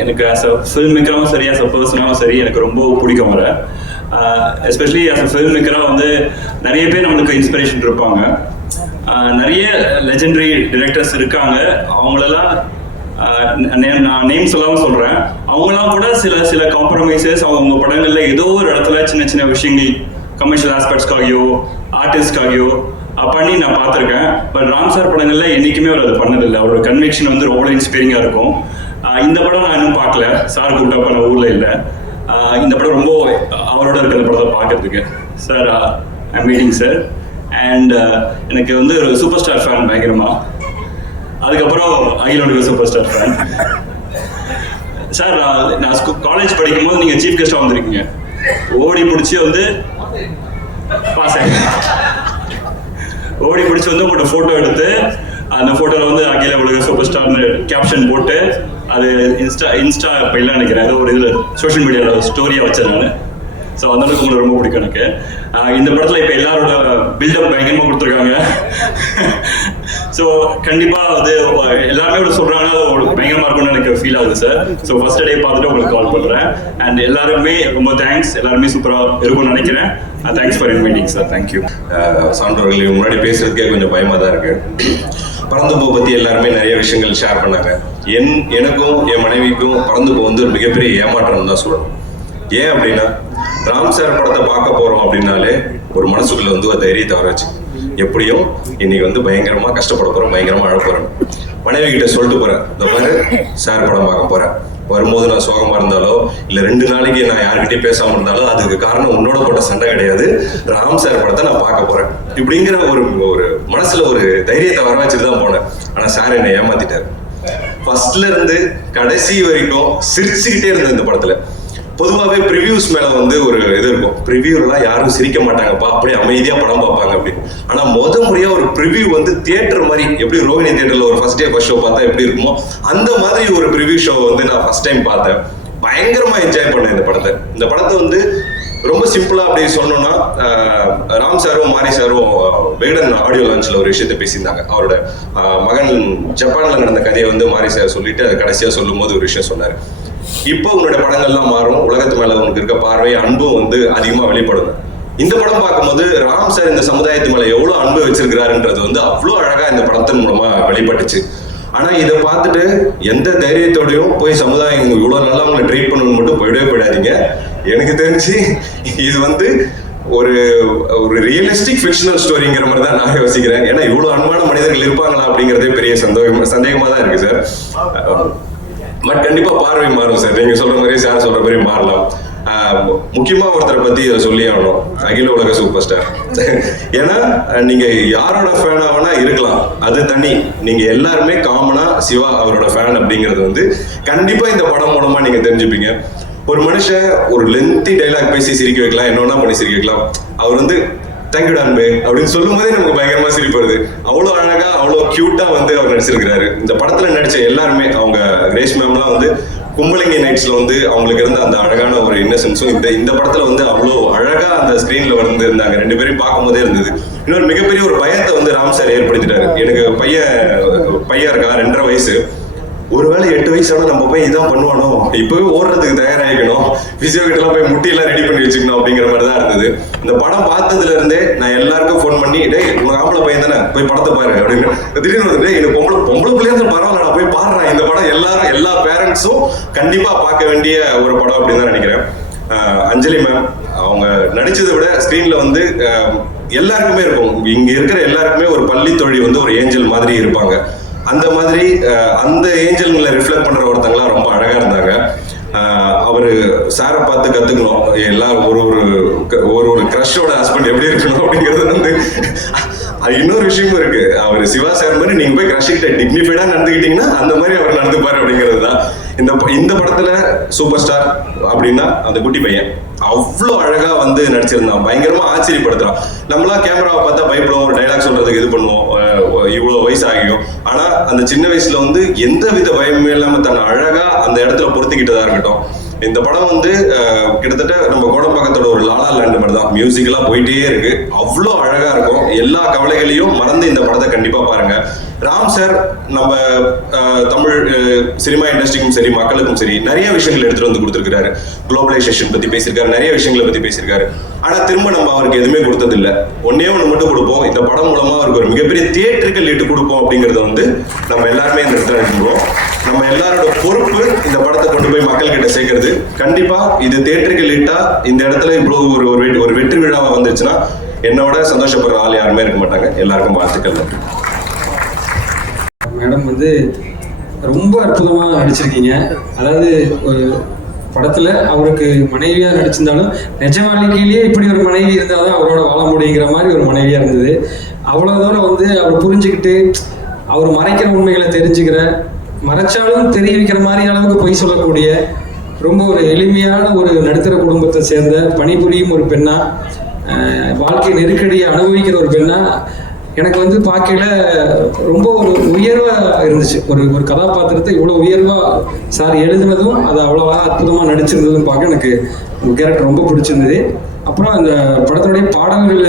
எனக்கு ஆஸ் அ ஃபில்ம் மேக்கராகவும் சரி, ஆஸ் அ பர்சனாகவும் சரி, எனக்கு ரொம்ப பிடிக்கும் வர. எஸ்பெஷலி ஆஸ் அ ஃபில்ம் மேக்கராக வந்து நிறைய பேர் நம்மளுக்கு இன்ஸ்பிரேஷன் இருப்பாங்க. நிறைய லெஜெண்டரி டிரெக்டர்ஸ் இருக்காங்க. அவங்களெல்லாம் நான் நேம் சொல்லாமல் சொல்கிறேன். அவங்களாம் கூட சில காம்ப்ரமைசஸ் அவங்க படங்களில் ஏதோ ஒரு இடத்துல சின்ன சின்ன விஷயங்கள் கமர்ஷியல் ஆஸ்பெக்ட்ஸ்க்காகையோ ஆர்டிஸ்ட்காகையோ பண்ணி நான் பார்த்துருக்கேன். பட் ராம் சார் படங்களில் என்றைக்குமே அவர் அது பண்ணதில்லை. அவரோட கன்விக்ஷன் வந்து ரொம்ப இன்ஸ்பைரிங்காக இருக்கும். இந்த படம் நான் இன்னும் பார்க்கல, சார் கூப்பிட்டப்ப நான் ஊரில் இல்லை. இந்த படம் ரொம்ப அவரோட இருக்கிற படத்தை பார்க்கறதுக்கு. Sir I'm waiting sir. And எனக்கு வந்து ஒரு சூப்பர் ஸ்டார் ஃபேன் பயங்கரமா. அதுக்கப்புறம் அகிலோட சூப்பர் ஸ்டார் ஃபேன். சார் நான் காலேஜ் படிக்கும்போது நீங்கள் சீஃப் கெஸ்டாக வந்திருக்கீங்க. ஓடி பிடிச்சி வந்து உங்கள்கிட்ட ஃபோட்டோ எடுத்து அந்த ஃபோட்டோவில் வந்து அகில உலக சூப்பர் ஸ்டார்னு கேப்ஷன் போட்டு அது இன்ஸ்டா இப்போ இல்லை நினைக்கிறேன், ஏதோ ஒரு இதில் சோஷியல் மீடியாவில் ஸ்டோரியாக வச்சேன் நான். ஸோ அந்த அளவுக்கு உங்களுக்கு ரொம்ப பிடிக்கும் எனக்கு. இந்த படத்தில் இப்போ எல்லாரோட பில்டப் பயங்கரமாக கொடுத்துருக்காங்க. ஸோ கண்டிப்பாக அது எல்லாருமே ஒரு சொல்கிறாங்க, அது பயங்கரமாக இருக்கும்னு எனக்கு ஃபீல் ஆகுது சார். ஸோ ஃபர்ஸ்ட் டே பார்த்துட்டு உங்களுக்கு கால் பண்ணுறேன். அண்ட் எல்லாருமே ரொம்ப தேங்க்ஸ், எல்லாருமே சூப்பராக இருக்கும்னு நினைக்கிறேன். Thanks for inviting sir. Thank you. சான்றோர்கள் முன்னாடி பேசுறதுக்கே கொஞ்சம் பயமாக தான் இருக்கு. பறந்துப்போ பற்றி எல்லாருமே நிறைய விஷயங்கள் ஷேர் பண்ணாங்க. எனக்கும் என் மனைவிக்கும் பறந்துப்போ வந்து ஒரு மிகப்பெரிய ஏமாற்றம் தான் சொல்லணும். ஏன் அப்படின்னா, ராம் சார் படத்தை பார்க்க போறோம் அப்படின்னாலே ஒரு மனசுக்குள்ள வந்து ஒரு தைரியத்தை வராச்சு. எப்படியும் இன்னைக்கு வந்து பயங்கரமா கஷ்டப்பட போறேன், பயங்கரமா அழ போறேன். மனைவி கிட்ட சொல்லிட்டு போறேன், இந்த பாரு சார் படம் பார்க்க போறேன், வரும்போது நான் சோகமா இருந்தாலோ இல்ல 2 நாளைக்கு நான் யாருக்கிட்டையும் பேசாம இருந்தாலோ அதுக்கு காரணம் உன்னோட போட்ட சண்டை கிடையாது, ராம் சார் படத்தை நான் பார்க்க போறேன் இப்படிங்கிற ஒரு மனசுல ஒரு தைரியத்தை வர வச்சுட்டு தான் போனேன். ஆனா சார் என்னை ஏமாத்திட்டாரு. ஃபர்ஸ்ட்ல இருந்து கடைசி வரைக்கும் சிரிச்சுக்கிட்டே இருந்தேன் இந்த படத்துல. பொதுவாகவே ப்ரிவியூஸ் மேல வந்து ஒரு இது இருக்கும், ப்ரிவியூலாம் யாரும் சிரிக்க மாட்டாங்கப்பா, அப்படியே அமைதியா படம் பார்ப்பாங்க அப்படின்னு. ஆனா முறையா ஒரு ப்ரிவியூ வந்து தியேட்டர் மாதிரி, எப்படி ரோஹிணி தியேட்டர்ல ஒரு ஃபர்ஸ்ட் டே ஃபர்ஸ்ட் ஷோ பார்த்தா எப்படி இருக்குமோ அந்த மாதிரி ஒரு ப்ரிவியூ ஷோ வந்து நான் ஃபர்ஸ்ட் டைம் பார்த்தேன். பயங்கரமா என்ஜாய் பண்ணேன் இந்த படத்தை. இந்த படத்தை வந்து ரொம்ப சிம்பிளா அப்படி சொன்னோம்னா, ராம் சாரும் மாரி சாரும் விகடன் ஆடியோ லான்ச்ல ஒரு விஷயத்த பேசியிருந்தாங்க. அவரோட மகன் ஜப்பான்ல நடந்த கதையை வந்து மாரி சார் சொல்லிட்டு அது கடைசியா சொல்லும் போது ஒரு விஷயம் சொன்னாரு. இப்போ உன்னோட படங்கள்லாம் மாறும், உலகத்து மேல உனக்கு இருக்க பார்வை அன்பும் வந்து அதிகமா வெளிப்படும். இந்த படம் பார்க்கும்போது ராம் சார் இந்த சமுதாயத்து மேல எவ்வளவு அன்பு வச்சிருக்கிறாருன்றது வந்து அவ்வளவு அழகா இந்த படத்தின் மூலமா வெளிப்பட்டுச்சு. ஆனா இதை பார்த்துட்டு எந்த தைரியத்தோடையும் போய் சமுதாயம் இவ்வளவு நல்லா அவங்களை ட்ரீட் பண்ணணும்னு மட்டும் போயிடாதீங்க. எனக்கு தெரிஞ்சு இது வந்து ஒரு ரியலிஸ்டிக் ஃபிக்ஷனல் ஸ்டோரிங்கிற மாதிரி தான் நான் யோசிக்கிறேன். ஏன்னா இவ்வளவு அன்பான மனிதர்கள் இருப்பாங்களா அப்படிங்கிறதே பெரிய சந்தேகமா தான் இருக்கு சார். பட் கண்டிப்பா பார்வை மாறும் சார். நீங்க சொல்ற மாதிரி சார் சொல்ற மாதிரி மாறலாம். முக்கியமா ஒருத்தரை பத்தி சொல்லி ஆகணும், அகில உலக சூப்பர் ஸ்டார். ஏன்னா நீங்க யாரோட ஃபேனா வேணா இருக்கலாம், அது தனி. நீங்க எல்லாருமே காமனா சிவா அவரோட ஃபேன் அப்படிங்கிறது வந்து கண்டிப்பா இந்த படம் மூலமா நீங்க தெரிஞ்சுப்பீங்க. ஒரு மனுஷன் ஒரு லென்த்தி டைலாக் பேசி சிரிக்க வைக்கலாம், என்ன பண்ணி சிரிக்க வைக்கலாம். அவர் வந்து தேங்க்யூ டான்பே அப்படின்னு சொல்லும் போதே நமக்கு பயங்கரமா சிரிப்பு வருது. அவ்வளோ அழகா அவ்வளோ கியூட்டா வந்து அவர் நடிச்சிருக்கிறாரு. இந்த படத்துல நடிச்ச எல்லாருமே, அவங்க கிரேஸ் மேம்லாம் வந்து கும்பலிங்கி நைட்ஸ்ல வந்து அவங்களுக்கு இருந்த அந்த அழகான ஒரு இன்னசென்ஸும் இந்த படத்துல வந்து அவ்வளோ அழகா அந்த ஸ்கிரீன்ல வந்து இருந்தாங்க. 2 பேரையும் பார்க்கும் போதே இருந்தது. இன்னொரு மிகப்பெரிய ஒரு பயத்தை வந்து ராம் சார் ஏற்படுத்திட்டாரு. எனக்கு பையன் இருக்கா, 2.5 வயசு. ஒருவேளை 8 வயசு ஆனா நம்ம போய் இதான் பண்ணுவானோ, இப்பவே ஓடுறதுக்கு தயாராகிக்கணும், பிசியோ கிட்டலாம் போய் முட்டியெல்லாம் ரெடி பண்ணி வச்சுக்கணும் அப்படிங்கிற மாதிரி தான் இருந்தது. இந்த படம் பார்த்ததுல இருந்தே நான் எல்லாருக்கும் ஃபோன் பண்ணி, டேய் உங்க ஆம்பளை பையன் தானே போய் படத்தை பாரு அப்படின்னு. திடீர்னு வந்து எனக்கு பொம்பளை பிள்ளையா பரவாயில்ல போய் பாடுறேன். இந்த படம் எல்லா பேரண்ட்ஸும் கண்டிப்பா பார்க்க வேண்டிய ஒரு படம் அப்படின்னு தான் நினைக்கிறேன். அஞ்சலி மேம் அவங்க நடிச்சதை விட ஸ்கிரீன்ல வந்து எல்லாருக்குமே இருக்கும், இங்க இருக்கிற எல்லாருக்குமே ஒரு பள்ளி தொழில் வந்து ஒரு ஏஞ்சல் மாதிரி இருப்பாங்க. அந்த மாதிரி அந்த ஏஞ்சல்களை ரிஃப்ளெக்ட் பண்ற ஒருத்தங்களாம் ரொம்ப அழகா இருந்தாங்க. அவரு சாரை பார்த்து கத்துக்கணும். எல்லாரும் ஒரு கிரஷோட ஹஸ்பண்ட் எப்படி இருக்கணும் அப்படிங்கிறது வந்து இன்னொரு விஷயமும் இருக்கு. அவர் சிவா சார் மாதிரி நீங்க போய் கிரஷ் கிட்ட டிக்னிஃபைடா நடந்துக்கிட்டீங்கன்னா அந்த மாதிரி அவர் நடந்துப்பாரு அப்படிங்கிறது தான். இந்த படத்துல சூப்பர் ஸ்டார் அப்படின்னா அந்த குட்டி பையன் அவ்வளோ அழகா வந்து நடிச்சிருந்தான். பயங்கரமா ஆச்சரியப்படுத்துறான். நம்மளாம் கேமராவை பார்த்தா பயப்படுவோம், ஒரு டைலாக் சொல்றதுக்கு இது பண்ணுவோம், இவ்வளோ வயசு ஆகியும். ஆனா அந்த சின்ன வயசுல வந்து எந்த வித பயமே இல்லாம தன்னை அழகா அந்த இடத்துல பொறுத்துக்கிட்டதா இருக்கட்டும். இந்த படம் வந்து கிட்டத்தட்ட நம்ம கோடம்பாக்கத்தோட ஒரு லாலா லேண்ட் மாதிரி தான். மியூசிக்லாம் போயிட்டே இருக்கு, அவ்வளோ அழகா இருக்கும். எல்லா கவலைகளையும் மறந்து இந்த படத்தை கண்டிப்பா பாருங்க. ராம் சார் நம்ம தமிழ் சினிமா இண்டஸ்ட்ரிக்கும் சரி மக்களுக்கும் சரி நிறைய விஷயங்கள் எடுத்துட்டு வந்து கொடுத்துருக்காரு. குளோபலைசேஷன் பத்தி பேசியிருக்காரு, நிறைய விஷயங்களை பத்தி பேசியிருக்காரு. ஆனா திரும்ப நம்ம அவருக்கு எதுவுமே கொடுத்தது இல்லை. ஒன்னே ஒன்று மட்டும் கொடுப்போம், இந்த படம் மூலமா அவருக்கு ஒரு மிகப்பெரிய தியேட்டருக்கு லீட்டு கொடுப்போம் அப்படிங்கறத வந்து நம்ம எல்லாருமே இந்த இடத்துல எடுத்துக்கிறோம். நம்ம எல்லாரோட பொறுப்பு இந்த படத்தை கொண்டு போய் மக்கள் கிட்ட சேர்க்கறது. கண்டிப்பா இது தியேட்டருக்கு லீட்டா இந்த இடத்துல இவ்வளவு ஒரு வெற்றி விழாவா வந்துருச்சுன்னா என்னோட சந்தோஷப்படுற ஆள் யாருமே இருக்க மாட்டாங்க. எல்லாருக்கும் வாழ்த்துக்கள். நன்றி. மேடம் வந்து ரொம்ப அற்புதமாக நடிச்சிருக்கீங்க. அதாவது ஒரு படத்தில் அவருக்கு மனைவியாக நடிச்சிருந்தாலும் நிஜ வாழ்க்கையிலேயே இப்படி ஒரு மனைவி இருந்தால் தான் அவரோட வாழ முடியுங்கிற மாதிரி ஒரு மனைவியாக இருந்தது. அவ்வளோ தூரம் வந்து அவர் புரிஞ்சுக்கிட்டு அவர் மறைக்கிற உண்மைகளை தெரிஞ்சுக்கிற, மறைச்சாலும் தெரிய வைக்கிற மாதிரி அளவுக்கு பொய் சொல்லக்கூடிய ரொம்ப ஒரு எளிமையான ஒரு நடுத்தர குடும்பத்தை சேர்ந்த பணிபுரியும் ஒரு பெண்ணா, வாழ்க்கை நெருக்கடியை அனுபவிக்கிற ஒரு பெண்ணா எனக்கு வந்து பார்க்கையில ரொம்ப ஒரு உயர்வாக இருந்துச்சு. ஒரு கதாபாத்திரத்தை இவ்வளோ உயர்வாக சார் எழுதுனதும் அது அவ்வளோவா அற்புதமாக நடிச்சிருந்ததும் பார்க்க எனக்கு உங்கள் கேரக்டர் ரொம்ப பிடிச்சிருந்தது. அப்புறம் அந்த படத்துடைய பாடல்கள்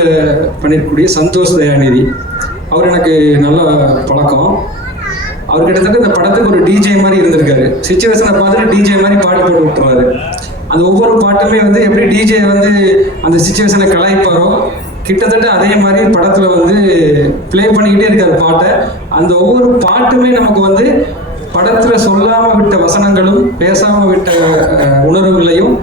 பண்ணியிருக்கக்கூடிய சந்தோஷ் தயாநிதி அவர் எனக்கு நல்ல பழக்கம். அவர் கிட்டத்தட்ட இந்த படத்துக்கு ஒரு டிஜே மாதிரி இருந்திருக்காரு. சிச்சுவேஷனை பார்த்துட்டு டிஜே மாதிரி பாட்டு போட்டு விட்டுறாரு. அந்த ஒவ்வொரு பாட்டுமே வந்து எப்படி டிஜே வந்து அந்த சிச்சுவேஷனை கலாய்ப்பாரோ கிட்டத்தட்ட அதே மாதிரி படத்தில் வந்து ப்ளே பண்ணிக்கிட்டே இருக்கார் பாட்டை. அந்த ஒவ்வொரு பாட்டுமே நமக்கு வந்து படத்தில் சொல்லாமல் விட்ட வசனங்களும் பேசாமல் விட்ட உணர்வுகளையும்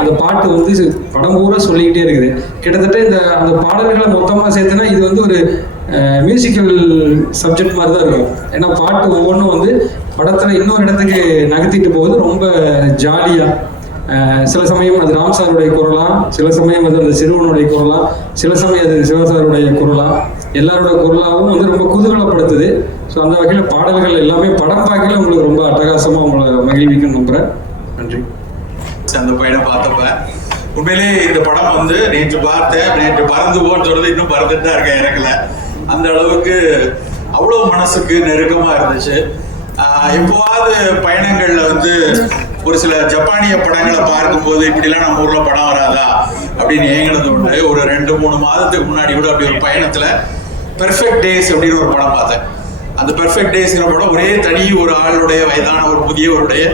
அந்த பாட்டு வந்து படம் பூரா சொல்லிக்கிட்டே இருக்குது. கிட்டத்தட்ட அந்த பாடல்களை மொத்தமாக சேர்த்துனா இது வந்து ஒரு மியூசிக்கல் சப்ஜெக்ட் மாதிரி தான் இருக்கும். ஏன்னா பாட்டு ஒவ்வொன்றும் வந்து படத்தில் இன்னொரு இடத்துக்கு நகர்த்திட்டு போகுது ரொம்ப ஜாலியாக. சில சமயம் அது ராம் சாருடைய குரலாம், சில சமயம் அது அந்த சிறுவனுடைய குரலாம், சில சமயம் அது சிவசாருடைய குரலாம், எல்லாரோட குரலாகவும் வந்து ரொம்ப குதூகலப்படுத்துது. ஸோ அந்த வகையில் பாடல்கள் எல்லாமே படம் பார்க்கல உங்களுக்கு ரொம்ப அட்டகாசமாக உங்களை மகிழ்விக்குன்னு நம்புகிறேன். நன்றி. அந்த பையனை பார்த்தப்ப உண்மையிலே இந்த படம் வந்து நேற்று பார்த்தேன், நேற்று பறந்து போன்னு சொல்றது இன்னும் பறந்துட்டு தான் இருக்கேன் எனக்குல. அந்த அளவுக்கு அவ்வளோ மனசுக்கு நெருக்கமாக இருந்துச்சு. எப்போவாது பயணங்கள்ல வந்து ஒரு சில ஜப்பானிய படங்களை பார்க்கும்போது இப்படிலாம் நம்ம ஊர்ல படம் வராதா அப்படின்னு ஏங்கினது உண்டு. ஒரு 2-3 மாதத்துக்கு முன்னாடி கூட அப்படி ஒரு பயணத்துல பெர்ஃபெக்ட் டேஸ் அப்படின்னு ஒரு படம் பார்த்தேன். அந்த பெர்ஃபெக்ட் டேஸ்ங்கிற படம் ஒரே தனி ஒரு ஆளுடைய வயதான ஒரு முதியவருடைய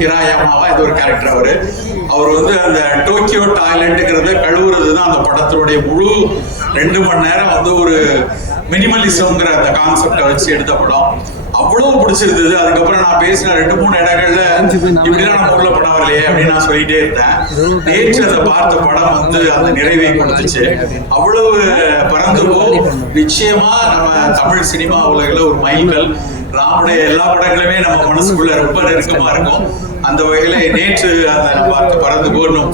ஹிராயாமாவா இது ஒரு கேரக்டர். அவர் வந்து அந்த டோக்கியோ டாய்லெட்டுங்கிறத கழுவுறது தான் அந்த படத்தினுடைய முழு 2 மணி நேரம் வந்து ஒரு மினிமலிசம்ங்கிற அந்த கான்செப்டை வச்சு எடுத்த படம். அவ்வளவு பிடிச்சிருந்தது. அதுக்கப்புறம் நான் பேசின 2-3 இடங்கள்ல இப்படிலாம் நம்ம ஊர்ல படம் வரலையே அப்படின்னு நான் சொல்லிட்டே இருந்தேன். நேற்று அதை பார்த்த படம் வந்து அந்த நிறைவை கொடுத்துச்சு. அவ்வளவு பறந்துபோ நிச்சயமா நம்ம தமிழ் சினிமா உலகில் ஒரு மைல்கல். ராமுடைய எல்லா படங்களுமே நம்ம மனசுக்குள்ள ரொம்ப நெருக்கமா இருக்கும். அந்த வகையில நேற்று அந்த நம்ம பறந்து போடணும்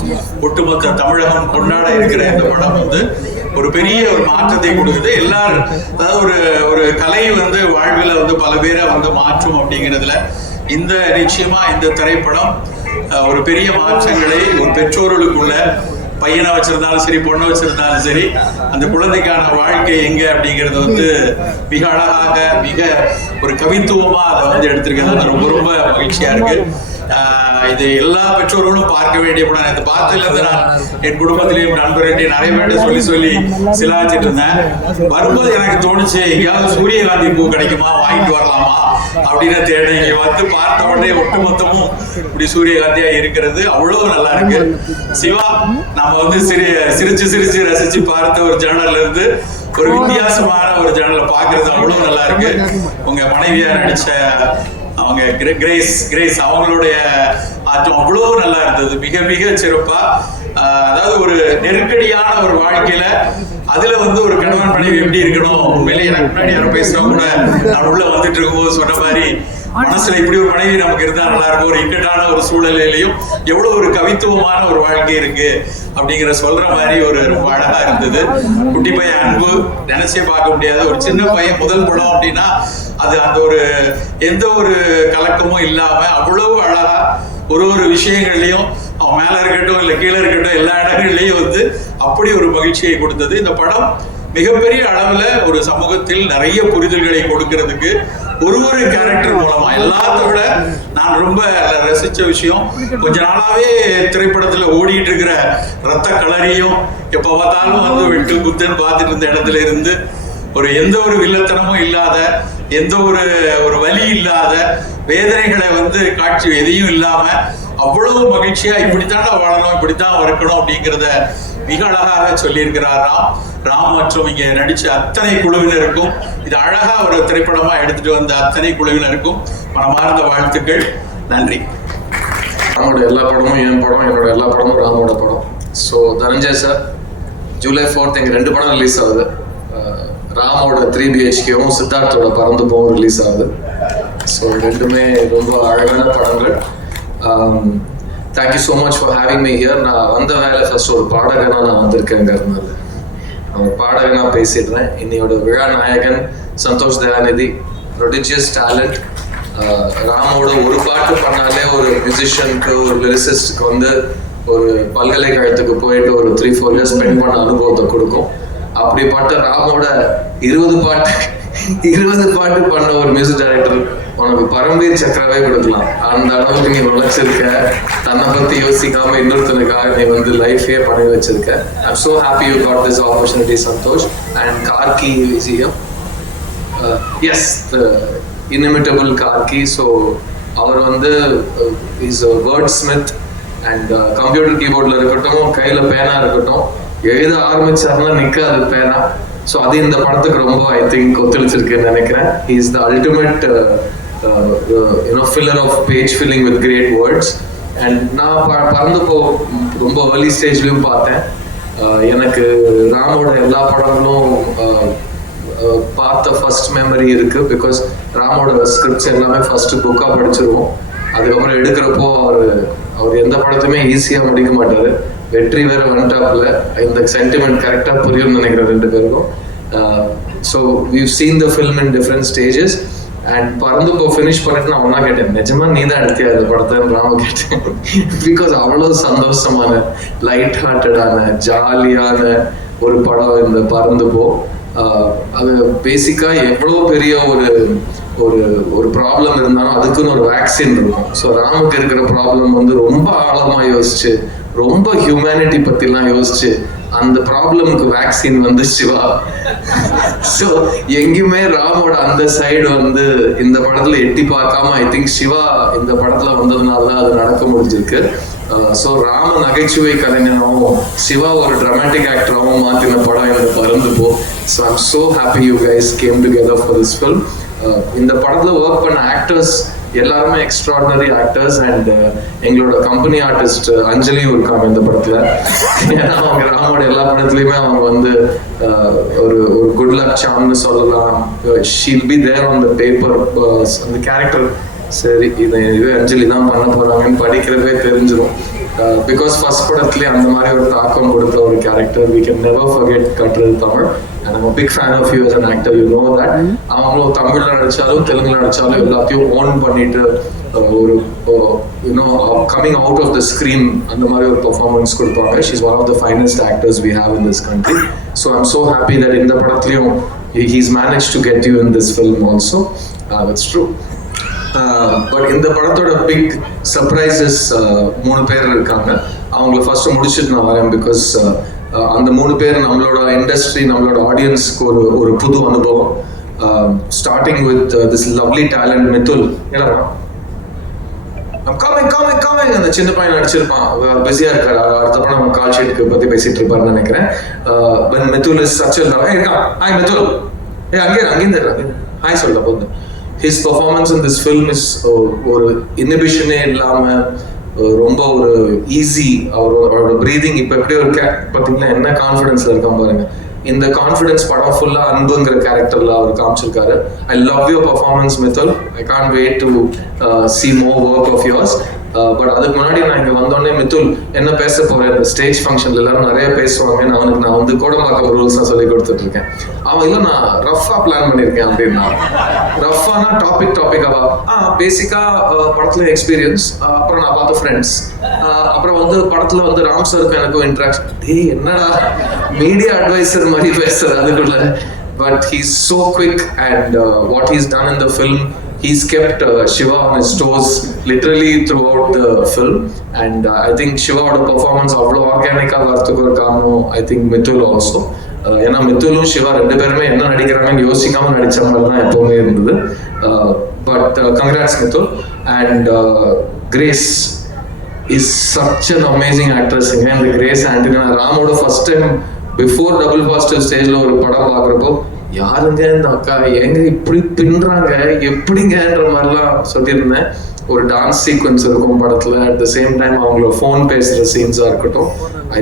ஒட்டுமொத்த தமிழகம் கொண்டாட இருக்கிற இந்த படம் வந்து ஒரு பெரிய ஒரு மாற்றத்தை கொடுக்குது. எல்லாரும் அதாவது ஒரு கலை வந்து வாழ்வில் வந்து பல பேரை வந்து மாற்றும் அப்படிங்கிறதுல இந்த நிச்சயமா இந்த திரைப்படம் ஒரு பெரிய மாற்றங்களை ஒரு பெற்றோர்களுக்குள்ள, பையனை வச்சிருந்தாலும் சரி பொண்ணை வச்சிருந்தாலும் சரி, அந்த குழந்தைக்கான வாழ்க்கை எங்க அப்படிங்கறது வந்து மிக அழகாக மிக ஒரு கவித்துவமா அதை வந்து எடுத்திருக்கிறது ரொம்ப ரொம்ப மகிழ்ச்சியா இருக்கு. இது எல்லா பெற்றோர்களும் பார்க்க வேண்டிய படம். இதை பார்த்ததுல இருந்து நான் என் குடும்பத்திலையும் நண்பர்கிட்டையும் நிறைய பேர்ட்ட சொல்லி சிலாச்சிட்டு இருந்தேன். வரும்போது எனக்கு தோணுச்சு எங்கேயாவது சூரியகாந்தி பூ கிடைக்குமா, வாங்கிட்டு வரலாமா அப்படின்னு தேடி இங்க வந்து பார்த்த உடனே ஒட்டுமொத்தமும் இப்படி சூரியகாந்தியா இருக்கிறது அவ்வளவு நல்லா இருக்கு. சிவா நம்ம வந்து சிரிச்சு சிரிச்சு ரசிச்சு பார்த்த ஒரு ஜேர்னல்ல இருந்து ஒரு வித்தியாசமான ஒரு ஜேர்னலை பாக்குறது அவ்வளவு நல்லா இருக்கு. உங்க மனைவியா நடிச்ச அவங்க கிரேஸ் அவங்களுடைய ஆட்டம் அவ்வளவு நல்லா இருந்தது, மிக மிக சிறப்பா. அதாவது ஒரு நெருக்கடியான ஒரு வாழ்க்கையில அதுல வந்து ஒரு கணவன் மனைவி எப்படி இருக்கணும். உண்மையிலே எனக்கு முன்னாடி யாரும் பேசுறவங்க கூட நான் உள்ள வந்துட்டு இருக்கும்போது சொன்ன மாதிரி மனசுல இப்படி ஒரு மனைவி நமக்கு இருந்தா நல்லா இருக்கும். ஒரு இக்கட்டான ஒரு சூழ்நிலையிலையும் எவ்வளவு ஒரு கவித்துவமான ஒரு வாழ்க்கை இருக்கு அப்படிங்கிற சொல்ற மாதிரி ஒரு ரொம்ப அழகா இருந்தது. குட்டி பையன் அன்பு நினைச்சே பார்க்க முடியாது. ஒரு சின்ன பையன் முதல் படம் அப்படின்னா அது அந்த ஒரு எந்த ஒரு கலக்கமும் இல்லாம அவ்வளவு அழகா ஒரு விஷயங்கள்லையும் அவன் மேல இருக்கட்டும் இல்ல கீழே இருக்கட்டும் எல்லா இடங்கள்லயும் வந்து அப்படி ஒரு மகிழ்ச்சியை கொடுத்தது. இந்த படம் மிகப்பெரிய அளவுல ஒரு சமூகத்தில் நிறைய புரிதல்களை கொடுக்கிறதுக்கு ஒரு கேரக்டர் மூலமா எல்லாத்த விட நான் ரொம்ப ரசிச்ச விஷயம், கொஞ்ச நாளாவே திரைப்படத்துல ஓடிட்டு இருக்கிற ரத்த கலரியும் எப்ப பார்த்தாலும் வந்து வெட்டு குத்துன்னு பார்த்துட்டு இருந்த இடத்துல இருந்து எந்த ஒரு வில்லத்தனமும் இல்லாத, எந்த ஒரு வலி இல்லாத, வேதனைகளை வந்து காட்சி எதையும் இல்லாம அவ்வளவு மகிழ்ச்சியா இப்படித்தான் வாழணும், இப்படித்தான் இருக்கணும் அப்படிங்கிறத மிக அழகாக சொல்லியிருக்கிறார் ராம் மற்றும் இங்க நடிச்ச அத்தனை குழுவினருக்கும், இது அழகா ஒரு திரைப்படமா எடுத்துட்டு வந்த அத்தனை குழுவினருக்கும் மனமார்ந்த வாழ்த்துக்கள். நன்றி. ராமோட எல்லா படமும் என் படம், என்னோட எல்லா படமும் ராமோட படம். So Dhananjay sir, July 4th எங்கள் 2 படம் ரிலீஸ் ஆகுது. ராமோட 3 BHKவும் சித்தார்த்தோட பறந்து போகும் ரிலீஸ் ஆகுது. ஸோ ரெண்டுமே ரொம்ப அழகான படங்கள். Thank you so much for having me here. நான் வந்த வேலை ஃபர்ஸ்ட் ஒரு பாடகனாக நான் வந்திருக்கேங்கிறதுனால நான் ஒரு பாடகனாக பேசிடுறேன். இன்னையோட விழா நாயகன் சந்தோஷ் தயாநிதி, ப்ரொடிஜியஸ் டேலண்ட். ராமோட ஒரு பாட்டு பண்ணாலே ஒரு மியூசிஷியனுக்கு, ஒரு லிரிசிஸ்டுக்கு வந்து ஒரு பல்கலைக்கழகத்துக்கு போயிட்டு ஒரு 3-4 years ஸ்பெண்ட் பண்ண அனுபவத்தை கொடுக்கும். அப்படிப்பட்ட ராமோட 20 பாட்டு பண்ண ஒரு மியூசிக் டைரக்டர் உனக்கு பரம்பீர் சக்கராவே கொடுக்கலாம். அந்த அளவுக்கு நீ உழைச்சிருக்க, தன்னை பத்தி யோசிக்காம இன்னொருத்தனுக்காக நீ வந்து லைஃபே பண்ணி வச்சிருக்க. I'm so happy you got this opportunity, Santosh. And Karki is here. Yes, the inimitable Karki. So அவர் வந்து is a wordsmith and computer கீபோர்ட்ல இருக்கட்டும், கையில பேனா இருக்கட்டும், எழுத ஆரம்பிச்சாருன்னா நிக்காது பேனா. ஸோ அது இந்த படத்துக்கு ரொம்ப ஐ திங்க் ஒத்துழைச்சிருக்குன்னு நினைக்கிறேன். He is the ultimate filler of page filling with great words. And நான் பறந்தப்போ ரொம்ப ஏர்லி ஸ்டேஜ்லையும் பார்த்தேன். எனக்கு ராமோட எல்லா படங்களும் பார்த்த ஃபர்ஸ்ட் மெமரி இருக்கு. பிகாஸ் ராமோட ஸ்கிரிப்ட்ஸ் எல்லாமே ஃபர்ஸ்ட் புக்காக படிச்சிருவோம். அதுக்கப்புறம் எடுக்கிறப்போ அவர் எந்த படத்தையுமே ஈஸியாக முடிக்க மாட்டார். வெற்றி வேற வந்துட்டாப்புல. இந்த சென்டிமெண்ட் கரெக்டாக புரியும்னு நினைக்கிறேன் 2 பேருக்கும். So we've seen the film in different stages. And Paranthu Po finish பண்ணிட்டு நான் ஒன்றா கேட்டேன், நிஜமா நீ தான் எடுத்தியா அந்த படத்தை ராம கேட்டேன். பிகாஸ் அவ்வளோ சந்தோஷமான, லைட் ஹார்ட்டடான, ஜாலியான ஒரு படம் இந்த பறந்துப்போ. அது பேசிக்காக எவ்வளோ பெரிய ஒரு ப்ராப்ளம் இருந்தாலும் அதுக்குன்னு ஒரு வேக்சின் இருக்கும். ஸோ ராமுக்கு இருக்கிற ப்ராப்ளம் வந்து ரொம்ப ஆழமாக யோசிச்சு, ரொம்ப ஹியூமனிட்டி பற்றிலாம் யோசிச்சு அந்த ப்ராப்ளமுக்கு வேக்சின் வந்து சிவா. ஸோ எங்கேயுமே ராமோட அந்த சைடு வந்து இந்த படத்துல எட்டி பார்க்காம ஐ திங்க் சிவா இந்த படத்துல வந்ததுனால தான் அது நடக்க முடிஞ்சிருக்கு. ஸோ ராம நகைச்சுவை கலைஞனாகவும் சிவா ஒரு ட்ராமாட்டிக் ஆக்டராகவும் மாற்றின படம் இந்த Paranthu Po. So I'm so happy you guys came together for this film. இந்த படத்துல ஒர்க் பண்ண ஆக்டர்ஸ் எல்லாருமே எக்ஸ்ட்ராடினரி ஆக்டர்ஸ். அண்ட் எங்களோட கம்பெனி ஆர்டிஸ்ட் அஞ்சலியும் இருக்காங்க இந்த படத்துல. ஏன்னா அவங்க ராமோட எல்லா படத்துலயுமே அவங்க வந்து ஒரு குட் லக் சாம்னு சொல்லலாம். She'll be there on the paper. அந்த கேரக்டர் சரி இது அஞ்சலி தான் பண்ண போறாங்கன்னு படிக்கிறப்பே தெரிஞ்சிடும். பிகாஸ் ஃபர்ஸ்ட் படத்துலேயே அந்த மாதிரி ஒரு தாக்கம் கொடுத்த ஒரு character. We can never forget கட்டுறது Tamil. And I'm a big fan of you as an actor, you know that. அவங்களும் தமிழ்ல நடிச்சாலும் தெலுங்குல நடிச்சாலும் எல்லாத்தையும் ஓன் பண்ணிட்டு ஒரு coming out of the screen அந்த மாதிரி ஒரு பெர்ஃபார்மன்ஸ் கொடுப்பாங்க. She is one of the finest actors we have in this country. So I'm so happy that இந்த படத்துலையும் he's manage to get you in this film also. It's true. But இந்த படத்தோட big surprises 3 பேர் இருக்காங்க. அவங்கள first முடிச்சுட்டு நான் வரேன். பிகாஸ் அந்த 3 பேர் நம்மளோட இண்டஸ்ட்ரி, நம்மளோட ஆடியன்ஸ்க்கு ஒரு புது அனுபவம். Starting with this lovely talent Mithul. என்னடா கமிங் அந்த சின்ன பையன் நடிச்சிருப்பான், பிஸியா இருக்காரு. அடுத்த படம் நம்ம கால் ஷீட்டுக்கு பத்தி பேசிட்டு இருப்பாருன்னு நினைக்கிறேன். மிதுல் இஸ் சச் இருக்கான். ஹாய் மிதுல், அங்கேருந்து ஹாய் சொல்ல போது. His performance in this film is ஒரு இன்ஹிபிஷனே இல்லாம ரொம்ப ஒரு ஈஸி. அவரோட ப்ரீதிங் இப்போ எப்படி ஒரு பார்த்தீங்கன்னா என்ன கான்ஃபிடென்ஸ்ல இருக்கான் பாருங்க. இந்த கான்ஃபிடன்ஸ் படம் ஃபுல்லா அன்புங்கிற கேரக்டர்ல அவர் காமிச்சிருக்காரு. I love your performance Mithul. I can't wait to see more work of yours. But அதுக்கு முன்னாடி நான் இங்கே வந்தோடனே மித்துல் என்ன பேச போறேன், இந்த ஸ்டேஜ் ஃபங்க்ஷன்ல எல்லாரும் நிறைய பேசுவாங்க, நான் வந்து கோடம்பாக்கம் ரூல்ஸ் தான் சொல்லி கொடுத்துட்டு இருக்கேன். அவன் இல்லை நான் ரஃபா பிளான் பண்ணியிருக்கேன் அப்படின்னா, ரஃபானா டாபிக்காவா பேசிக்கா படத்துல எக்ஸ்பீரியன்ஸ், அப்புறம் நான் பார்த்த ஃப்ரெண்ட்ஸ், அப்புறம் வந்து படத்துல வந்து ராம் சருக்கு எனக்கும் இன்ட்ராக்ஷன். டேய் என்னடா மீடியா அட்வைசர் மாதிரி பேசுற அதுக்குள்ள. But he's so quick and what he's done in the film, he's kept Shiva on his toes literally throughout the film, and I think Shiva oda performance avlo organic ah varthukku or karanam I think Mithul also. ஏன்னா மித்துலும் சிவா ரெண்டு பேருமே என்ன நடிக்கிறாங்கன்னு யோசிக்காம நடிச்ச மாதிரி தான் எப்பவுமே இருந்தது. But congrats Mithul. And Grace is such an amazing actress. இந்த கிரேஸ் ஆண்டனி ராமோட first time before double positive ஸ்டேஜ்ல ஒரு படம் பார்க்குறப்போ யாருங்க இந்த அக்கா எங்க இப்படி பின்றாங்க எப்படிங்கன்ற மாதிரிலாம் சொல்லியிருந்தேன். ஒரு டான்ஸ் சீக்வன்ஸ் இருக்கும் படத்துல, அட் த சேம் டைம் அவங்களோட ஃபோன் பேசுற சீன்ஸா இருக்கட்டும். I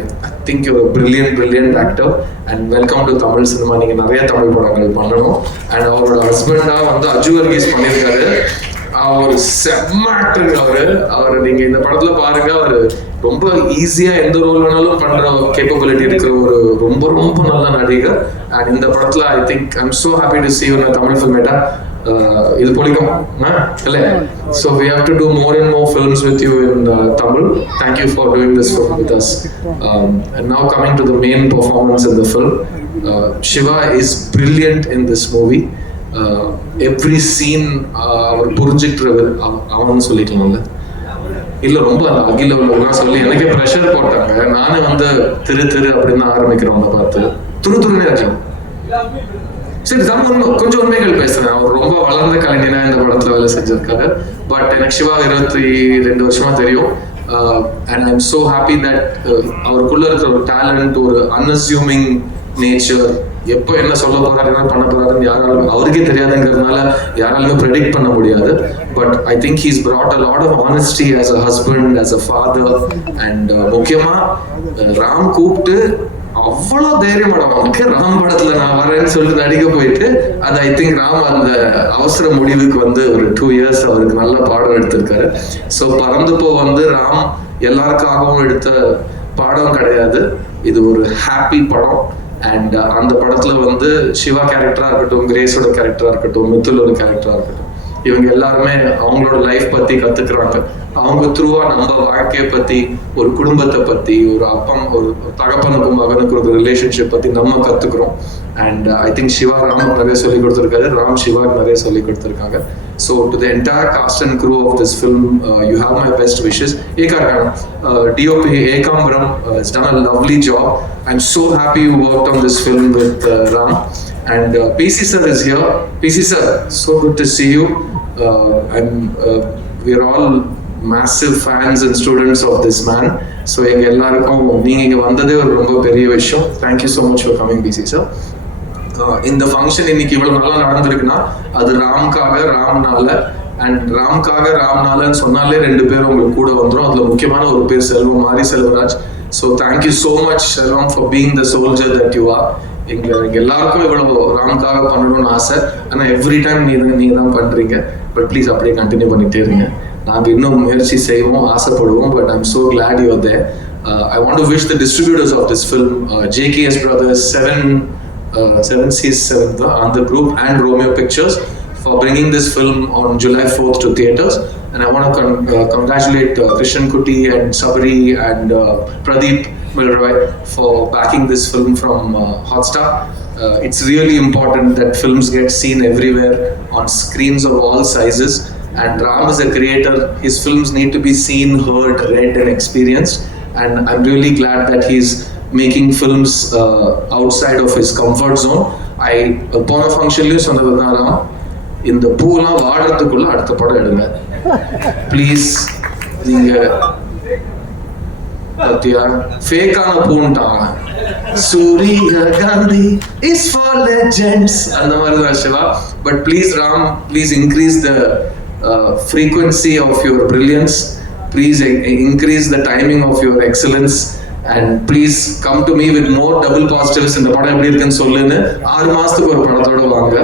think you brilliant actor and welcome to Tamil cinema. நீங்க நிறைய தமிழ் படங்கள் பண்ணணும். அண்ட் அவரோட ஹஸ்பண்டா வந்து அஜு வர்கீஸ் பண்ணியிருக்காரு. அவர் செம்ம ஆக்டருங்க. அவர் நீங்க இந்த படத்துல பாருங்க, அவர் ரொம்ப ஈஸியா எந்த ரோல் வேணாலும் பண்ற கேப்பபிலிட்டி இருக்கிற ஒரு ரொம்ப ரொம்ப நல்ல நடிகர். அண்ட் இந்த படத்துல I think I am so happy to see you in a Tamil film. இது பிடிக்கும் இல்ல? So we have to do more and more films with you in Tamil. Thank you for doing this film with us. And now coming to the main performance in the film, Shiva is brilliant in this movie. Every scene அவர் புரிஞ்சுக்கிறது அவன் சொல்லிக்கலாம்ல. இல்ல ரொம்ப அந்த அகில உள்ளவங்கலாம் சொல்லி எனக்கே pressure போட்டாங்க. நானே வந்து திரு அப்படின்னு ஆரம்பிக்கிறவங்க பார்த்து துருதுருன்னே இருக்கலாம். சரி கொஞ்சம் உண்மைகள் பேசுறேன். அவர் ரொம்ப வளர்ந்த கலைஞனா இந்த படத்துல வேலை செஞ்சிருக்காரு. பட் எனக்கு சிவா 22 வருஷமா தெரியும். And I am so happy that அவருக்குள்ள இருக்கிற ஒரு டேலண்ட், ஒரு அன்அஸ்யூமிங் நேச்சர், எப்போ என்ன சொல்ல போறாரு என்ன பண்ண போறாருன்னு யாராலும் அவருக்கே தெரியாதுங்கிறதுனால யாராலுமே ப்ரெடிக்ட் பண்ண முடியாது. But I think he's brought a lot of honesty as a husband, as a father, and முக்கியமா ராம் கூப்பிட்டு அவ்வளோ தைரியம் அவனுக்கு ராம் படத்துல நான் வரேன்னு சொல்லிட்டு நடிக்க போயிட்டு அது ஐ திங்க் ராம் அந்த அவசர முடிவுக்கு வந்து ஒரு 2 years அவருக்கு நல்ல பாடம் எடுத்திருக்காரு. ஸோ பறந்துப்போ வந்து ராம் எல்லாருக்காகவும் எடுத்த பாடம் கிடையாது, இது ஒரு ஹாப்பி படம். அண்ட் அந்த படத்துல வந்து சிவா கேரக்டரா இருக்கட்டும், கிரேஸோட கேரக்டரா இருக்கட்டும், மித்துலோட கேரக்டரா இருக்கட்டும், இவங்க எல்லாருமே அவங்களோட லைஃப் பத்தி கத்துக்கிறாங்க. அவங்க த்ரூவா நம்ம வாழ்க்கையை பத்தி, ஒரு குடும்பத்தை பத்தி, ஒரு ஒரு தகப்பனுக்கும் மகனுக்கும் ஒரு ரிலேஷன்ஷிப் பத்தி நம்ம கத்துக்கிறோம். And I think Siva Ram நிறைய சொல்லி கொடுத்துருக்காரு, ராம் சிவாக்கு நிறைய சொல்லி கொடுத்துருக்காங்க. So to the entire cast and crew of this film, you have my best wishes. DOP Ekambram has done a lovely job. I'm so happy you worked on this film with Ram. And PC sir is here. PC sir, so good to see you. We're all massive fans and students of this man. So எங்க எல்லாருக்கும் நீங்க இங்க வந்ததே ஒரு ரொம்ப பெரிய விஷயம். Thank you so much for coming, PC sir. இந்த ஃபங்க்ஷன் இன்னைக்கு இவ்வளவு நல்லா நடந்திருக்குன்னா அது ராம்காக ராம்னால. அண்ட் ராம்காக ராம்னாலன்னு சொன்னாலே 2 பேர் உங்களுக்கு கூட வந்துடும். அதுல முக்கியமான ஒரு பேர் செல்வம், மாரி Selvaraj. So thank you so much Selvam for being the soldier that you are. எங்க எல்லாருக்கும் இவ்வளவு ராம்காக பண்ணணும்னு ஆசை. ஆனா எவ்ரி டைம் நீங்க தான் பண்றீங்க. பட் ப்ளீஸ் அப்படியே கண்டினியூ பண்ணிட்டே இருங்க. நாங்க இன்னும் முயற்சி செய்வோம், ஆசைப்படுவோம். But I'm so glad you are there. I want to wish the distributors of this film, JKS Brothers, 7 Seas 7th on the group, and Romeo Pictures for bringing this film on July 4th to theaters. And I want to congratulate Krishan Kutti and Sabri and Pradeep Milroy for backing this film from Hotstar. It's really important that films get seen everywhere on screens of all sizes. And Ram is a creator. His films need to be seen, heard, read and experienced. And I'm really glad that he's making films outside of his comfort zone. போன ஃபங்க்ஷன்லயும் சொன்னதுதான் ராம், இந்த பூலாம் வாடுறதுக்குள்ள அடுத்த படம் எடுங்க please. நீங்க பத்தியா ஃபேக்கான பூன்ட்டாங்க, சூரிய காந்தி இஸ் ஃபார் லெஜெண்ட்ஸ் அந்த மாதிரி தான் Siva. But please Ram, please increase the frequency of your brilliance. Please increase the timing of your excellence. And please come to me with more double positives. இந்த படம் எப்படி இருக்குன்னு சொல்லுன்னு 6 மாசத்துக்கு ஒரு படத்தோட வாங்க.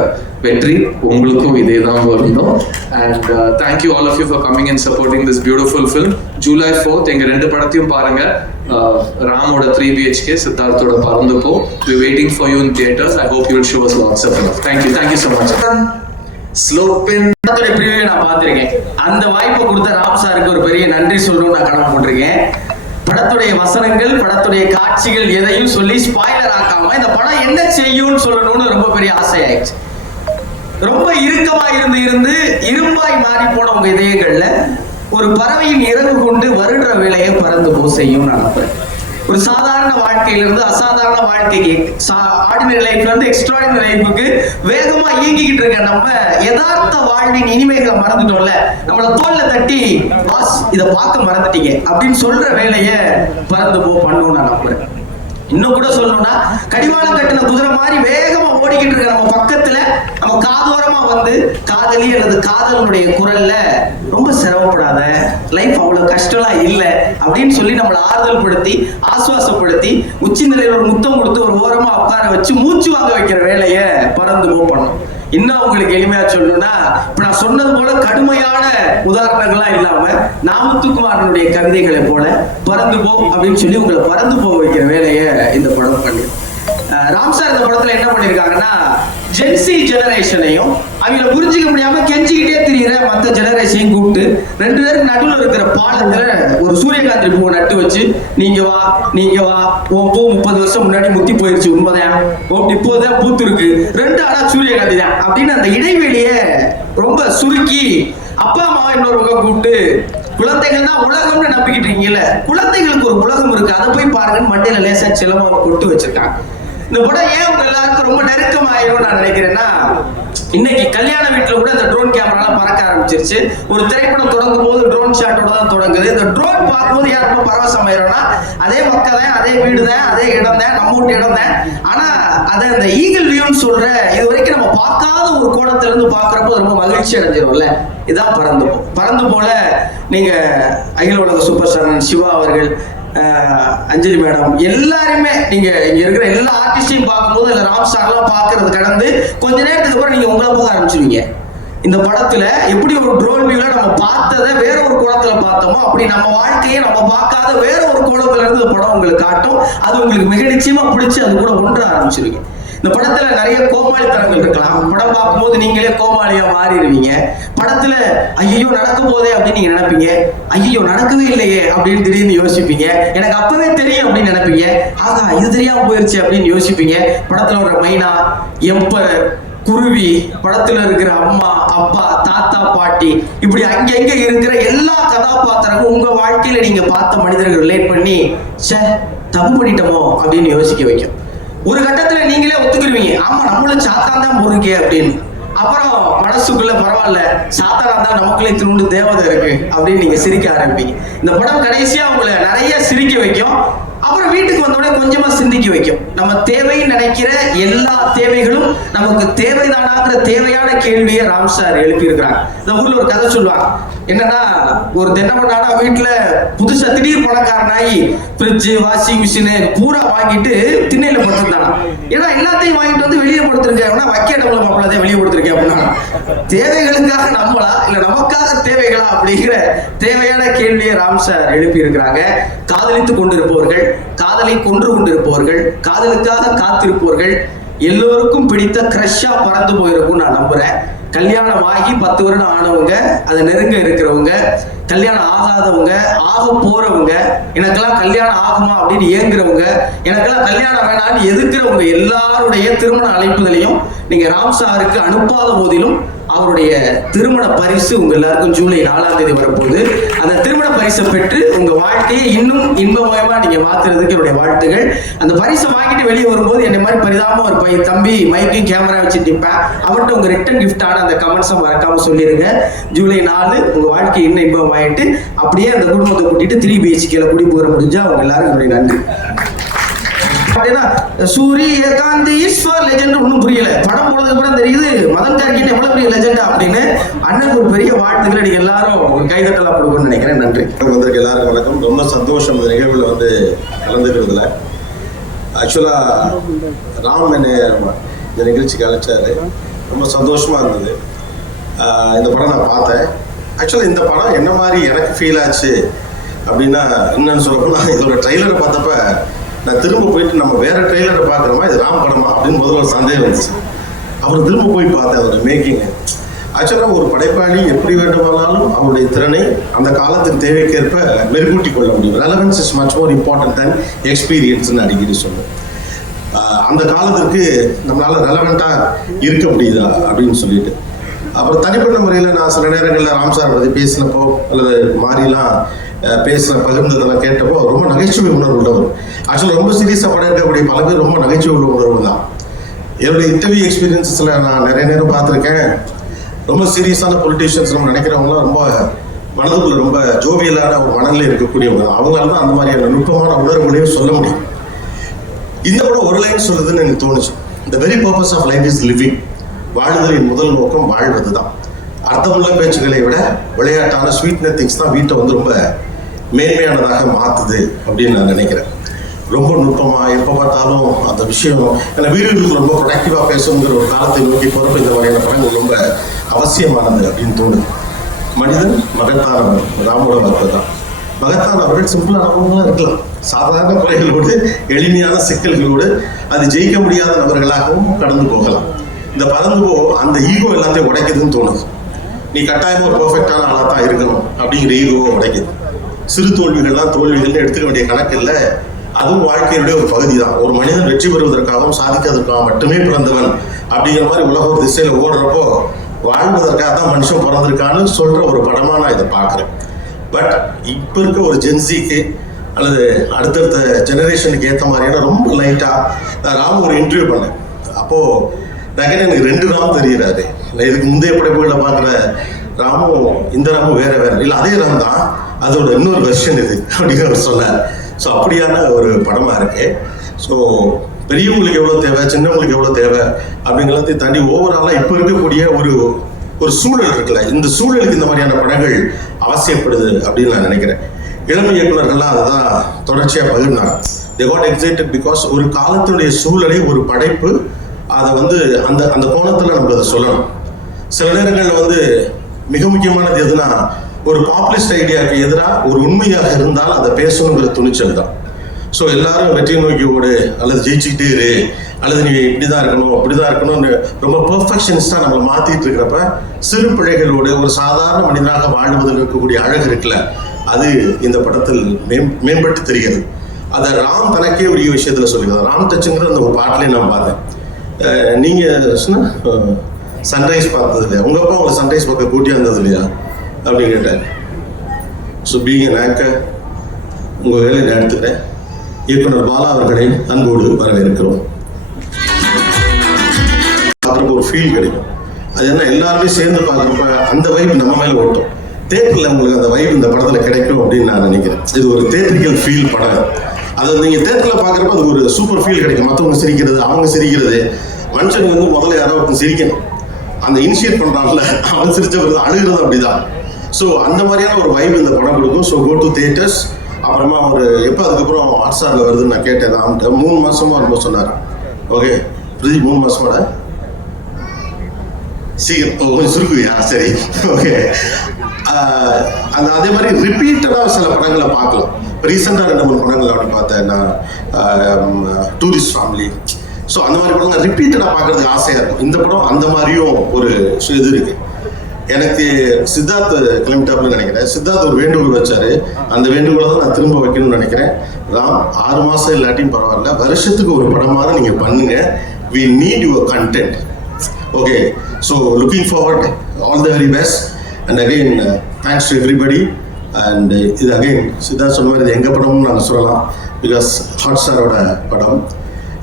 வெற்றி உங்களுக்கும் இதே தான் வருந்தோம். And thank you all of you for coming and supporting this beautiful film. July 4th எங்க 2 படத்தையும் பாருங்க. ராமோட 3 BHK, சித்தார்த்தோட பறந்து போ. We're waiting for you in theaters. I hope you will show us lots of love. Thank you so much. ஸ்லோபின் பிரிவியூ நான் பார்த்திருக்கேன். அந்த வாய்ப்பை கொடுத்த ராம் சாருக்கு ஒரு பெரிய நன்றி சொல்லணும்னு நான் கடமைப்பட்டிருக்கேன். படத்துடைய வசனங்கள், படத்துடைய காட்சிகள் எதையும் சொல்லி ஸ்பாய்லர் ஆக்காம இந்த படம் என்ன செய்யும்னு சொல்லணும்னு ரொம்ப பெரிய ஆசையாயிடுச்சு. ரொம்ப இறுக்கமா இருந்து இரும்பாய் மாறி போன உங்க இதயங்கள்ல ஒரு பறவையின் இறகு கொண்டு வருடுற வேலையை பறந்து போ செய்யும் நான் நம்புறேன். ஒரு சாதாரண வாழ்க்கையிலிருந்து அசாதாரண வாழ்க்கைக்கு, ஆர்டினரி லைஃப்ல இருந்து எக்ஸ்ட்ராடினரி லைஃபுக்கு வேகமா இயங்கிக்கிட்டு இருக்க நம்ம யதார்த்த வாழ்வின் இனிமைகளை மறந்துட்டோம்ல. நம்மள தோல்ல தட்டி பாஸ் இதை பார்க்க மறந்துட்டீங்க அப்படின்னு சொல்ற வேலைய பறந்து போ பண்ணும் நான் நம்புறேன். இன்னும் கூட சொல்லணும்னா கடிவாளம் கட்டின குதிரை மாதிரி வேகமா ஓடிக்கிட்டு இருக்க நம்ம பக்கத்துல நம்ம காதோரமா வந்து காதலி அல்லது காதலனுடைய குரல்ல ரொம்ப சிரமப்படாத, லைஃப் அவ்வளவு கஷ்டம்லாம் இல்லை அப்படின்னு சொல்லி நம்மளை ஆறுதல் படுத்தி ஆசுவாசப்படுத்தி உச்சி நிலையில ஒரு முத்தம் கொடுத்து ஒரு ஓரமா உட்கார வச்சு மூச்சு வாங்க வைக்கிற வேலைய பறந்து போ பண்ணும். இன்னும் உங்களுக்கு எளிமையா சொல்லணும்னா இப்ப நான் சொன்னது போல கடுமையான உதாரணங்கள்லாம் இல்லாம நாமத்துக்குமாரனுடைய கவிதைகளை போல பறந்து போ அப்படின்னு சொல்லி உங்களை பறந்து போக வைக்கிற வேலையை இந்த படம் பண்ணி ராம் சார் இந்த படத்துல என்ன பண்ணிருக்காங்கன்னா ஜென்சி ஜெனரேஷனையும் அவங்கள புரிஞ்சுக்க முடியாம கெஞ்சிக்கிட்டே தெரியுற மற்ற ஜெனரேஷனையும் கூப்பிட்டு 2 பேருக்கு நடுவில் இருக்கிற பாலத்துல ஒரு சூரியகாந்தி பூவை நட்டு வச்சு நீங்க வா உன் பூ 30 வருஷம் முன்னாடி முத்தி போயிருச்சு உண்மைதான், இப்போதான் பூத்து இருக்கு, 2 ஆனா சூரியகாந்தி தான் அப்படின்னு அந்த இடைவெளிய ரொம்ப சுருக்கி அப்பா அம்மாவை இன்னொரு பக்கம் கூப்பிட்டு குழந்தைகள் தான் உலகம்னு நம்பிக்கிட்டு இருக்கீங்கல்ல, குழந்தைகளுக்கு ஒரு உலகம் இருக்கு, அதை போய் பாருங்கன்னு மண்டையில லேசா செல்லமா கொட்டு வச்சிருக்காங்க. இந்த படம் ஏன் உங்க எல்லாருக்கும் ரொம்ப நெருக்கமாயிரும் நான் நினைக்கிறேன்னா, இன்னைக்கு கல்யாண வீட்டுல கூட இந்த ட்ரோன் கேமராலாம் பறக்க ஆரம்பிச்சிருச்சு. ஒரு திரைப்படம் தொடங்கும் போது ட்ரோன் ஷாட்டோட தான் தொடங்குது. இந்த ட்ரோன் பார்க்கும்போது யார் ரொம்ப பரவசமாயிரோம்னா அதே மக்கள் தான், அதே வீடு தான், அதே இடம் தான், நம்ம வீட்டு இடம் தான். ஆனா அதை அந்த ஈகிள் வியூன்னு சொல்ற இது வரைக்கும் நம்ம பார்க்காத ஒரு கோணத்துல இருந்து பாக்குறப்போ ரொம்ப மகிழ்ச்சி அடைஞ்சிரும்ல. இதான் பறந்து போல நீங்க அகில உலக சூப்பர் ஸ்டார் சிவா அவர்கள், அஞ்சலி மேடம், எல்லாருமே நீங்க இங்க இருக்கிற எல்லா ஆர்டிஸ்டையும் பார்க்கும்போது இல்ல ராம் சார்லாம் பாக்குறது கடந்து கொஞ்ச நேரத்துக்கு அப்புறம் நீங்க உங்களை போக ஆரம்பிச்சிருவீங்க. இந்த படத்துல எப்படி ஒரு ட்ரோன் வியூல நம்ம பார்த்ததை வேற ஒரு கோணத்துல பார்த்தோமோ அப்படி நம்ம வாழ்க்கையை நம்ம பார்க்காத வேற ஒரு கோணத்துல இருந்து இந்த படம் உங்களுக்கு காட்டும். அது உங்களுக்கு மிக நிச்சயமா பிடிச்சி அது கூட ஒன்ற ஆரம்பிச்சிருவீங்க. இந்த படத்துல நிறைய கோமாளித்தனங்கள் இருக்கலாம். படம் பார்க்கும்போது நீங்களே கோமாளியா மாறிடுவீங்க. படத்துல ஐயோ நடக்க போதே அப்படின்னு நீங்க நினைப்பீங்க, ஐயோ நடக்கவே இல்லையே அப்படின்னு திடீர்னு யோசிப்பீங்க, எனக்கு அப்பவே தெரியும் அப்படின்னு நினைப்பீங்க, ஆகா இது தெரியாம போயிருச்சு அப்படின்னு யோசிப்பீங்க. படத்துல ஒரு மைனா, எம்பரர், குருவி, படத்துல இருக்கிற அம்மா அப்பா தாத்தா பாட்டி இப்படி அங்கங்க இருக்கிற எல்லா கதாபாத்திரமும் உங்க வாழ்க்கையில நீங்க பார்த்த மனிதர்கள் ரிலேட் பண்ணி சே தப்பு பண்ணிட்டோமோ அப்படின்னு யோசிக்க வைக்கும். ஒரு கட்டத்துல நீங்களே ஒத்துக்குருவீங்க, ஆமா நம்மளும் சாத்தான் தான் முருகே அப்படின்னு. அப்புறம் மனசுக்குள்ள பரவாயில்ல சாத்தானா தான் நமக்குள்ளே திருண்டு தேவதை இருக்கு அப்படின்னு நீங்க சிரிக்க ஆரம்பிப்பீங்க. இந்த படம் கடைசியா உங்களை நிறைய சிரிக்க வைக்கும். அப்புறம் வீட்டுக்கு வந்தோடனே கொஞ்சமா சிந்திக்க வைக்கும். நம்ம தேவைன்னு நினைக்கிற எல்லா தேவைகளும் நமக்கு தேவைதானாங்கிற தேவையான கேள்வியை ராம் சார் எழுப்பி இருக்கிறாங்க. இந்த ஊர்ல ஒரு கதை சொல்லுவாங்க, என்னன்னா ஒரு தென்னமண்டானா வீட்டுல புதுசா திடீர் பணக்காரனாகி ஃப்ரிட்ஜ் வாஷிங் மிஷின் பூரா வாங்கிட்டு திண்ணையில படுத்திருந்தானா. ஏன்னா எல்லாத்தையும் வாங்கிட்டு வந்து வெளியே படுத்திருக்கேன், வைக்க இடம்ல மாப்பிள்ளதான் வெளியே படுத்திருக்கேன் அப்படின்னா தேவைகளுக்காக நம்மளா இல்ல நமக்காக தேவைகளா அப்படிங்கிற தேவையான கேள்வியை ராம் சார் எழுப்பி இருக்கிறாங்க. காதலித்துக் கொண்டிருப்பவர்கள், காதலை கொன்று கொண்டிருப்பவர்கள், காதலுக்காக காத்திருப்பவர்கள் எல்லோருக்கும் பிடித்த கிரஷ்ஷா பறந்து போயிருக்கும் நான் நம்புறேன். கல்யாணம் ஆகி 10 வருடம் ஆனவங்க, அதை நெருங்க இருக்கிறவங்க, கல்யாணம் ஆகாதவங்க, ஆக போறவங்க, எனக்கெல்லாம் கல்யாணம் ஆகுமா அப்படின்னு ஏங்குறவங்க, எனக்கெல்லாம் கல்யாணம் வேணான்னு எதிர்க்கிறவங்க எல்லாருடைய திருமண அழைப்புகளையும் நீங்க ராம் சாருக்கு அனுப்பாத போதிலும் அவருடைய திருமண பரிசு உங்க எல்லாருக்கும் ஜூலை 4ஆம் தேதி வரப்போகுது. அந்த திருமண பரிசை பெற்று உங்க வாழ்க்கையை இன்னும் இன்பமயமா நீங்க மாத்துறதுக்கு என்னுடைய வாழ்த்துகள். அந்த பரிசை வாங்கிட்டு வெளியே வரும்போது என்னை மாதிரி பரிதாபமா ஒரு பையன் தம்பி மைக்கையும் கேமரா வச்சு நிற்பேன், அவர்கிட்ட உங்க ரிட்டன் கிஃப்டான அந்த கமெண்ட்ஸை மறக்காம சொல்லிருங்க. ஜூலை 4 உங்க வாழ்க்கை இன்னும் இன்பமாயிட்டு அப்படியே அந்த குடும்பத்தை கூட்டிட்டு 3 BHK குடி போற முடிஞ்சா அவங்க எல்லாரும் என்னுடைய நன்றி. சூரியகாந்தி ஈஸ்வர் லெஜெண்ட் ஒன்றும் புரியல. படம் போனதுக்கு அப்புறம் தெரியுது மதன் கார்கின் எவ்வளவு பெரிய லெஜெண்டா அப்படின்னு. அண்ணனுக்கு ஒரு பெரிய வாழ்த்துக்களை நீங்க எல்லாரும் ஒரு கைதட்டலாம் கொடுக்கணும்னு நினைக்கிறேன். நன்றி. வந்திருக்க எல்லாருக்கும் வணக்கம். ரொம்ப சந்தோஷம் இந்த நிகழ்வில் வந்து கலந்துக்கிறதுல. ஆக்சுவலாக ராம் என்னை இந்த நிகழ்ச்சிக்கு அழைச்சாரு. ரொம்ப சந்தோஷமாக இருந்தது. இந்த படம் நான் பார்த்தேன். ஆக்சுவலாக இந்த படம் என்ன மாதிரி எனக்கு ஃபீல் ஆச்சு அப்படின்னா என்னன்னு சொல்லப்போனா, இதோட ட்ரெய்லரை பார்த்தப்ப நான் திரும்ப போயிட்டு நம்ம வேற ட்ரெய்லரை பார்க்குறோமா இது ராம் படமா அப்படின்னு முதல்ல ஒரு சந்தேகம் இருந்துச்சு. அப்புறம் திரும்ப போய் பார்த்தேன் அதோட மேக்கிங்கு. ஆக்சுவலாக ஒரு படைப்பாளி எப்படி வேண்டுமானாலும் அவருடைய திறனை அந்த காலத்துக்கு தேவைக்கேற்ப மெருகூட்டி கொள்ள முடியும். Relevance is much more important than எக்ஸ்பீரியன்ஸ்ன்னு அடிக்கடி சொல்லுவேன். அந்த காலத்திற்கு நம்மளால் ரெலவெண்ட்டாக இருக்க முடியுதா அப்படின்னு சொல்லிட்டு. அப்புறம் தனிப்பட்ட முறையில் நான் சில நேரங்களில் ராம் சார் பற்றி பேசினப்போ அல்லது மாறிலாம் பேசுகிற பகிர்ந்ததெல்லாம் கேட்டப்போ ரொம்ப நகைச்சுவை உணர்வு உள்ளவர். ஆக்சுவலாக ரொம்ப சீரியஸாக படம் இருக்கக்கூடிய பல பேர் ரொம்ப நகைச்சுவை உள்ள உணர்வு தான். என்னுடைய இன்டர்வியூ எக்ஸ்பீரியன்ஸில் நான் நிறைய நேரம் பார்த்துருக்கேன். ரொம்ப சீரியஸான பொலிட்டீஷியன்ஸ் நம்ம நினைக்கிறவங்களாம் ரொம்ப மனதுக்குள்ள ரொம்ப ஜோவியலான ஒரு மனநிலை இருக்கக்கூடியவங்க. அவங்களால தான் அந்த மாதிரியான நுட்பமான உணர்வுகளையும் சொல்ல முடியும். இந்த படம் ஒரு லைன் சொல்லுதுன்னு எனக்கு தோணுச்சு. The very purpose of life is living. வாழ்வதின் முதல் நோக்கம் வாழ்வது தான். அர்த்தமுள்ள பேச்சுக்களை விட விளையாட்டான ஸ்வீட்னர் திங்ஸ் தான் வீட்டை வந்து ரொம்ப மேன்மையானதாக மாற்றுது அப்படின்னு நான் நினைக்கிறேன். ரொம்ப நுட்பமாக எப்போ பார்த்தாலும் அந்த விஷயம் ஏன்னா வீடுகளுக்கு ரொம்ப ப்ரொடக்டிவாக பேசணுங்கிற ஒரு காலத்தை நோக்கி போகிறப்ப இந்த மாதிரியான படங்கள் ரொம்ப அவசியமானது அப்படின்னு தோணுது. மனிதன் மகத்தானவன். ராமோட வார்த்தை தான். மகத்தானவர்கள் சிம்பிளானவங்களாக இருக்கலாம். சாதாரண குறைகளோடு எளிமையான சிக்கல்களோடு அது ஜெயிக்க முடியாத நபர்களாகவும் கடந்து போகலாம். இந்த பறந்து அந்த ஈகோ எல்லாத்தையும் உடைக்குதுன்னு தோணுது. நீ கட்டாயமாக ஒரு பெர்ஃபெக்டான ஆளாக தான் இருக்கணும் அப்படிங்கிற ஈகோவை உடைக்குது. சிறு தோல்விகள்லாம் தோல்விகள்னு எடுத்துக்க வேண்டிய கணக்கு இல்லை. அதுவும் வாழ்க்கையினுடைய ஒரு பகுதி தான். ஒரு மனிதன் வெற்றி பெறுவதற்காகவும் சாதிக்கிறதுக்காகவும் மட்டுமே பிறந்தவன் அப்படிங்கிற மாதிரி உலக ஒரு திசையில் ஓடுறப்போ வாழ்வதற்காக தான் மனுஷன் பிறந்திருக்கான்னு சொல்கிற ஒரு படமாக நான் இதை பார்க்குறேன். பட் இப்போ இருக்க ஒரு ஜென்சிக்கு அல்லது அடுத்தடுத்த ஜெனரேஷனுக்கு ஏற்ற மாதிரியான ரொம்ப லைட்டாக ராம் ஒரு இன்டர்வியூ பண்ணேன். அப்போது எனக்கு 2 ராம் தெரிகிறாரு. நான் இதுக்கு முந்தைய படைப்புகளை பார்க்குற ராமும் இந்த ராமும் வேற இல்லை அதே ராம் தான், அதோட இன்னொரு வெர்ஷன் இது அப்படின்னு அவர் சொன்னார். ஸோ அப்படியான ஒரு படமாக இருக்கு. ஸோ பெரியவங்களுக்கு எவ்வளோ தேவை, சின்னவங்களுக்கு எவ்வளோ தேவை அப்படிங்கிறதையும் தாண்டி ஓவராலாக இப்போ இருக்கக்கூடிய ஒரு சூழல் இருக்குல்ல, இந்த சூழலுக்கு இந்த மாதிரியான படங்கள் அவசியப்படுது அப்படின்னு நான் நினைக்கிறேன். இளமை இயக்குநர்கள்லாம் அதை தான் தொடர்ச்சியாக பகிர்ந்தாங்க. தே காட் எக்ஸைட்டட் பிகாஸ் ஒரு காலத்துடைய சூழலை ஒரு படைப்பு அதை வந்து அந்த அந்த கோணத்தில் நம்ம அதை சொல்லணும். சில நேரங்களில் வந்து மிக முக்கியமானது எதுனா ஒரு பாப்புலிஸ்ட் ஐடியாவுக்கு எதிராக ஒரு உண்மையாக இருந்தால் அதை பேசணுங்கிற துணிச்சல் தான். ஸோ எல்லாரும் வெற்றியை நோக்கி ஓடு அல்லது ஜெயிச்சுக்கிட்டே இரு அல்லது நீ இப்படி தான் இருக்கணும் அப்படி தான் இருக்கணும்னு ரொம்ப பெர்ஃபெக்ஷனிஸ்டாக நம்மளை மாற்றிட்டு இருக்கிறப்ப சிறு பிழைகளோடு ஒரு சாதாரண மனிதனாக வாழ்வதில் இருக்கக்கூடிய அழகு இருக்குல்ல, அது இந்த படத்தில் மேம்பட்டு தெரிகிறது. அதை ராம் தனக்கே உரிய விஷயத்தில் சொல்லியிருந்தார். ராம் டச்சுங்கிற அந்த ஒரு பாட்டிலையும் நான் பார்த்தேன். நீங்கள் சன்ரைஸ் பார்த்தது இல்லையா, உங்கள் அப்பா உங்களை சன்ரைஸ் பார்க்க கூட்டியாக இருந்தது இல்லையா அப்படின்னு கேட்டார். ஸோ பீயிங் an actor உங்கள் வேலையை நான் எடுத்துக்கிறேன். இயக்குனர் பாலா அவர்களை அன்போடு வரவேற்கிறோம். பார்க்குறப்ப ஒரு ஃபீல் கிடைக்கும். அது என்ன எல்லாருமே சேர்ந்து பார்க்குறப்ப அந்த வைப் நம்ம மேலே ஓட்டும். தேட்டரில் உங்களுக்கு அந்த வைப் இந்த படத்தில் கிடைக்கும் அப்படின்னு நான் நினைக்கிறேன். இது ஒரு தேட்டரிக்கல் ஃபீல் படம். அதை நீங்கள் தேட்டரில் பார்க்குறப்ப அது ஒரு சூப்பர் ஃபீல் கிடைக்கும். மற்றவங்க சிரிக்கிறது, அவங்க சிரிக்கிறது, மனுஷன் வந்து முதல்ல யாரோ ஒருத்தன் சிரிக்கணும். அந்த இனிஷியேட் பண்ணுறாங்கல்ல, அவன் சிரிச்ச பிறகு அழுகிறது அப்படிதான். ஸோ அந்த மாதிரியான ஒரு வைப் இந்த படம் கொடுக்கும். So go to theatres. அப்புறமா ஒரு எப்போ அதுக்கப்புறம் ஹாட்ஸ்டாரில் வருதுன்னு நான் கேட்டேன். நான் 3 மாதமாக ரொம்ப சொன்னார். ஓகே பிரதி 3 மாதமோட சீக்கிரம் கொஞ்சம் சுருக்குவியா? சரி ஓகே. அந்த அதே மாதிரி ரிப்பீட்டடாக சில படங்களை பார்க்கலாம். ரீசெண்டாக 2-3 படங்கள் அப்படி பார்த்தேன் நான். Tourist family. ஸோ அந்த மாதிரி படங்கள் ரிப்பீட்டடாக பார்க்குறதுக்கு ஆசையாக இருக்கும். இந்த படம் அந்த மாதிரியும் ஒரு இது இருக்குது. எனக்கு சித்தார்த் கிளம்பிட்டாப்னு நினைக்கிறேன். சித்தார்த் ஒரு வேண்டுகோள் வச்சாரு. அந்த வேண்டுகோளை தான் நான் திரும்ப வைக்கணும்னு நினைக்கிறேன். ராம் 6 மாதம் இல்லாட்டியும் பரவாயில்ல, வருஷத்துக்கு ஒரு படமாக நீங்கள் பண்ணுங்க. We need your content. Okay. So looking forward, all the very best. And again thanks to everybody. And இது அகெயின் சித்தார்த் சொன்ன மாதிரி இது எங்கள் படம்னு நாங்கள் சொல்லலாம். பிகாஸ் ஹாட்ஸ்டாரோட படம்.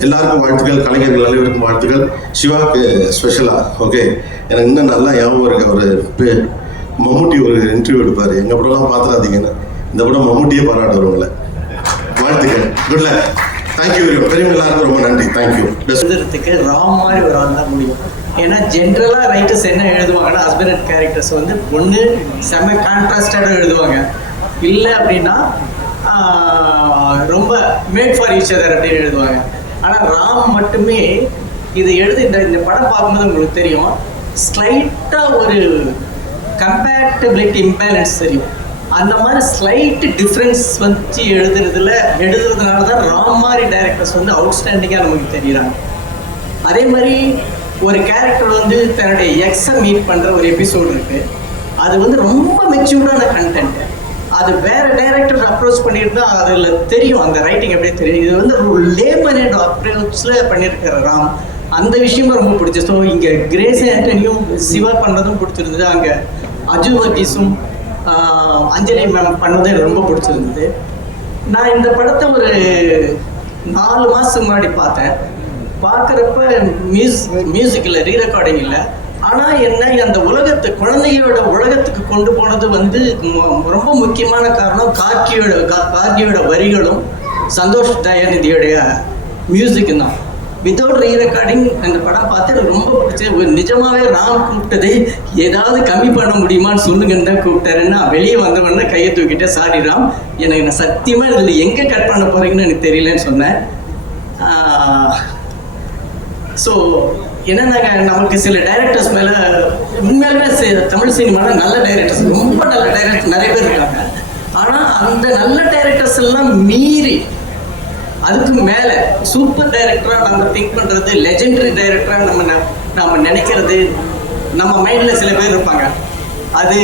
எல்லாருக்கும் வாழ்த்துக்கள், கலைஞர்கள் அனைவருக்கும் வாழ்த்துக்கள். சிவாவுக்கு ஸ்பெஷலாக ஓகே. எனக்கு இன்னும் நல்லா ஞாபகம் இருக்கு. அவர் மம்முட்டி ஒரு இன்டர்வியூ எடுப்பார், எங்கள் படம்லாம் பார்த்துடாதீங்கன்னு. இந்த படம் மம்முட்டியே பாராட்டுறவங்கள. வாழ்த்துக்கள், குட் லக், தேங்க்யூ. பெரியவங்க எல்லாருக்கும் ரொம்ப நன்றி, தேங்க்யூ. ராம் மாதிரி ஒரு ஆள் தான் முடியும். ஏன்னா ஜென்ரலாக ரைட்டர்ஸ் என்ன எழுதுவாங்கன்னா ஹஸ்பண்ட் அண்ட் கேரக்டர்ஸ் வந்து ஒன்று செம்ம கான்ட்ராஸ்டடாக எழுதுவாங்க, இல்லை அப்படின்னா ரொம்ப மேட் ஃபார் ஈச் அதர் அப்படின்னு எழுதுவாங்க. ஆனால் ராம் மட்டுமே இது இந்த படம் பார்க்கும்போது உங்களுக்கு தெரியும், ஸ்லைட்டாக ஒரு கம்பேட்டபிலிட்டி இம்பேலன்ஸ் தெரியும். அந்த மாதிரி ஸ்லைட் டிஃப்ரென்ஸ் வச்சு எழுதுறதுனால தான் ராம் மாதிரி டைரக்டர்ஸ் வந்து அவுட்ஸ்டாண்டிங்காக நமக்கு தெரியுறாங்க. அதே மாதிரி ஒரு கேரக்டர் வந்து தன்னுடைய எக்ஸை மீட் பண்ணுற ஒரு எபிசோடு இருக்குது, அது வந்து ரொம்ப மெச்சூர்டான கண்டென்ட். அது வேற டைரக்டர் அப்ரோச் பண்ணியிருந்தா அதில் தெரியும், அந்த ரைட்டிங் அப்படியே தெரியும். இது வந்து ஒரு லேமன் அண்ட் அப்ரோச்சில் பண்ணியிருக்கிற ராம், அந்த விஷயமும் ரொம்ப பிடிச்சது. ஸோ இங்கே கிரேஸ் ஆண்டனியும் சிவா பண்ணதும் பிடிச்சிருந்தது, அங்கே அஜு வர்கீஸும் அஞ்சலி மேம் பண்ணதும் எனக்கு ரொம்ப பிடிச்சிருந்தது. நான் இந்த படத்தை ஒரு 4 மாதத்துக்கு முன்னாடி பார்த்தேன். பார்க்குறப்ப மியூசிக் இல்லை, ரீரெக்கார்டிங் இல்லை. ஆனால் என்ன, அந்த குழந்தையோட உலகத்துக்கு கொண்டு போனது வந்து ரொம்ப முக்கியமான காரணம் கார்கியோட வரிகளும் சந்தோஷ் தயாநிதியோடைய மியூசிக்கு தான். வித்தவுட் ரீரெக்கார்டிங் அந்த படம் பார்த்து எனக்கு ரொம்ப பிடிச்சது. நிஜமாவே ராம் கூப்பிட்டது ஏதாவது கம்மி பண்ண முடியுமான்னு சொல்லுங்கன்னு தான் கூப்பிட்டாருன்னா, வெளியே வந்தவொடனே கையை தூக்கிட்டேன், சாரி ராம், எனக்கு நான் சத்தியமாக இதில் எங்கே கட் பண்ண போகிறீங்கன்னு எனக்கு தெரியலன்னு சொன்னேன். ஸோ என்னன்னாங்க, நமக்கு சில டைரக்டர்ஸ் மேலே உண்மையாலுமே தமிழ் சினிமாவில் நல்ல டைரக்டர்ஸ், ரொம்ப நல்ல டைரக்டர் நிறைய பேர் இருக்காங்க. ஆனால் அந்த நல்ல டைரக்டர்ஸ் எல்லாம் மீறி அதுக்கு மேலே சூப்பர் டைரக்டராக நம்ம திங்க் பண்ணுறது, லெஜெண்டரி டைரக்டராக நம்ம நினைக்கிறது, நம்ம மைண்டில் சில பேர் இருப்பாங்க. அது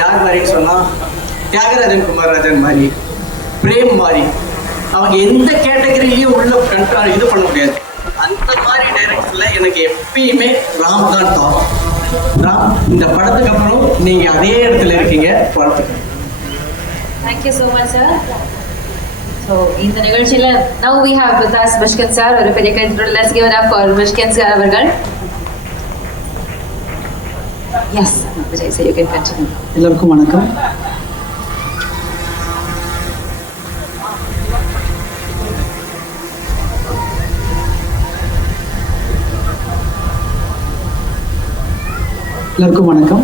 யார் மாதிரின்னு சொன்னால் தியாகராஜன் குமாரராஜன் மாதிரி, பிரேம் மாதிரி, அவங்க எந்த கேட்டகரியிலையும் உள்ள இது பண்ண முடியாது. அந்த மாதிரி டைரக்டரில் எனக்கு எப்பயுமே ராம் தான் டாப். ராம், இந்த படத்துக்கு அப்புறம் நீங்கள் அதே இடத்துல இருக்கீங்க, வாழ்த்துக்கள். Thank you so much sir. So இந்த நிகழ்ச்சியில் now we have with us Mysskin sir. ஒரு பெரிய கைத்தட்டல். Let's give it up for Mysskin sir அவர்கள். Yes, Vijay sir, you can continue. எல்லாருக்கும் வணக்கம். எல்லாருக்கும் வணக்கம்.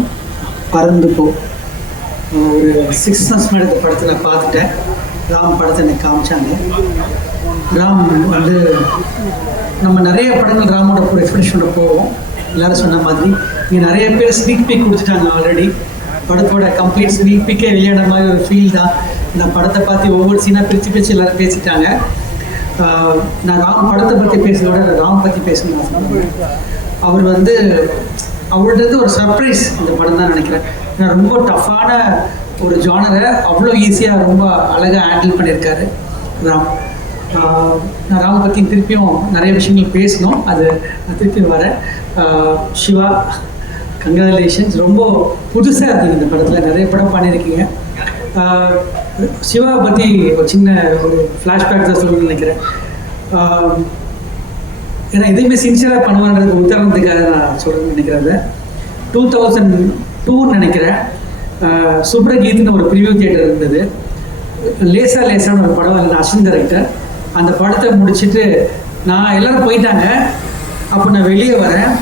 பறந்து போ ஒரு 6 months முன்னாடி இந்த படத்தை நான் பார்த்துட்டேன். ராம் படத்தை எனக்கு காமிச்சாங்க. ராம் வந்து நம்ம நிறைய படங்கள் ராமோட எக்ஸ்பிரஷனோட போவோம். எல்லாரும் சொன்ன மாதிரி இங்கே நிறைய பேர் ஸ்னீக் பீக் கொடுத்துட்டாங்க ஆல்ரெடி. படத்தோட கம்ப்ளீட் ஸ்னீக் பீக்கே விளையாடுற மாதிரி ஒரு ஃபீல் தான். இந்த படத்தை பார்த்து ஒவ்வொரு சீனாக பிரித்து எல்லாரும் பேசிட்டாங்க. நான் ராம் படத்தை பற்றி பேசுறதோட ராம் பற்றி பேசணும். அவர் வந்து அவர்கிட்ட ஒரு சர்ப்ரைஸ் இந்த படம் தான் நினைக்கிறேன். ஏன்னா ரொம்ப டஃப்பான ஒரு ஜானரை அவ்வளோ ஈஸியாக ரொம்ப அழகாக ஹேண்டில் பண்ணியிருக்காரு ராம். நான் ராம் பற்றி திருப்பியும் நிறைய விஷயங்கள் பேசணும், அது நான் திருப்பி வரேன். சிவா, கங்க்ராச்சுலேஷன்ஸ். ரொம்ப புதுசாக இருக்கீங்க இந்த படத்தில், நிறைய படம் பண்ணியிருக்கீங்க. சிவாவை பற்றி ஒரு சின்ன ஒரு ஃப்ளாஷ்பேக் தான் சொல்லணும்னு நினைக்கிறேன். ஏன்னா எதுவுமே சின்சியராக பண்ணுவான்றதுக்கு உதாரணத்துக்காக நான் சொல்கிறேன்னு நினைக்கிறேன். 2002 நினைக்கிறேன், சுப்ரகீத்னு ஒரு ப்ரிவியூ தியேட்டர் இருந்தது. லேசான ஒரு படம், அந்த அஸ்வின் டைரக்டர். அந்த படத்தை முடிச்சுட்டு நான் எல்லோரும் போயிட்டாங்க. அப்போ நான் வெளியே வரேன்.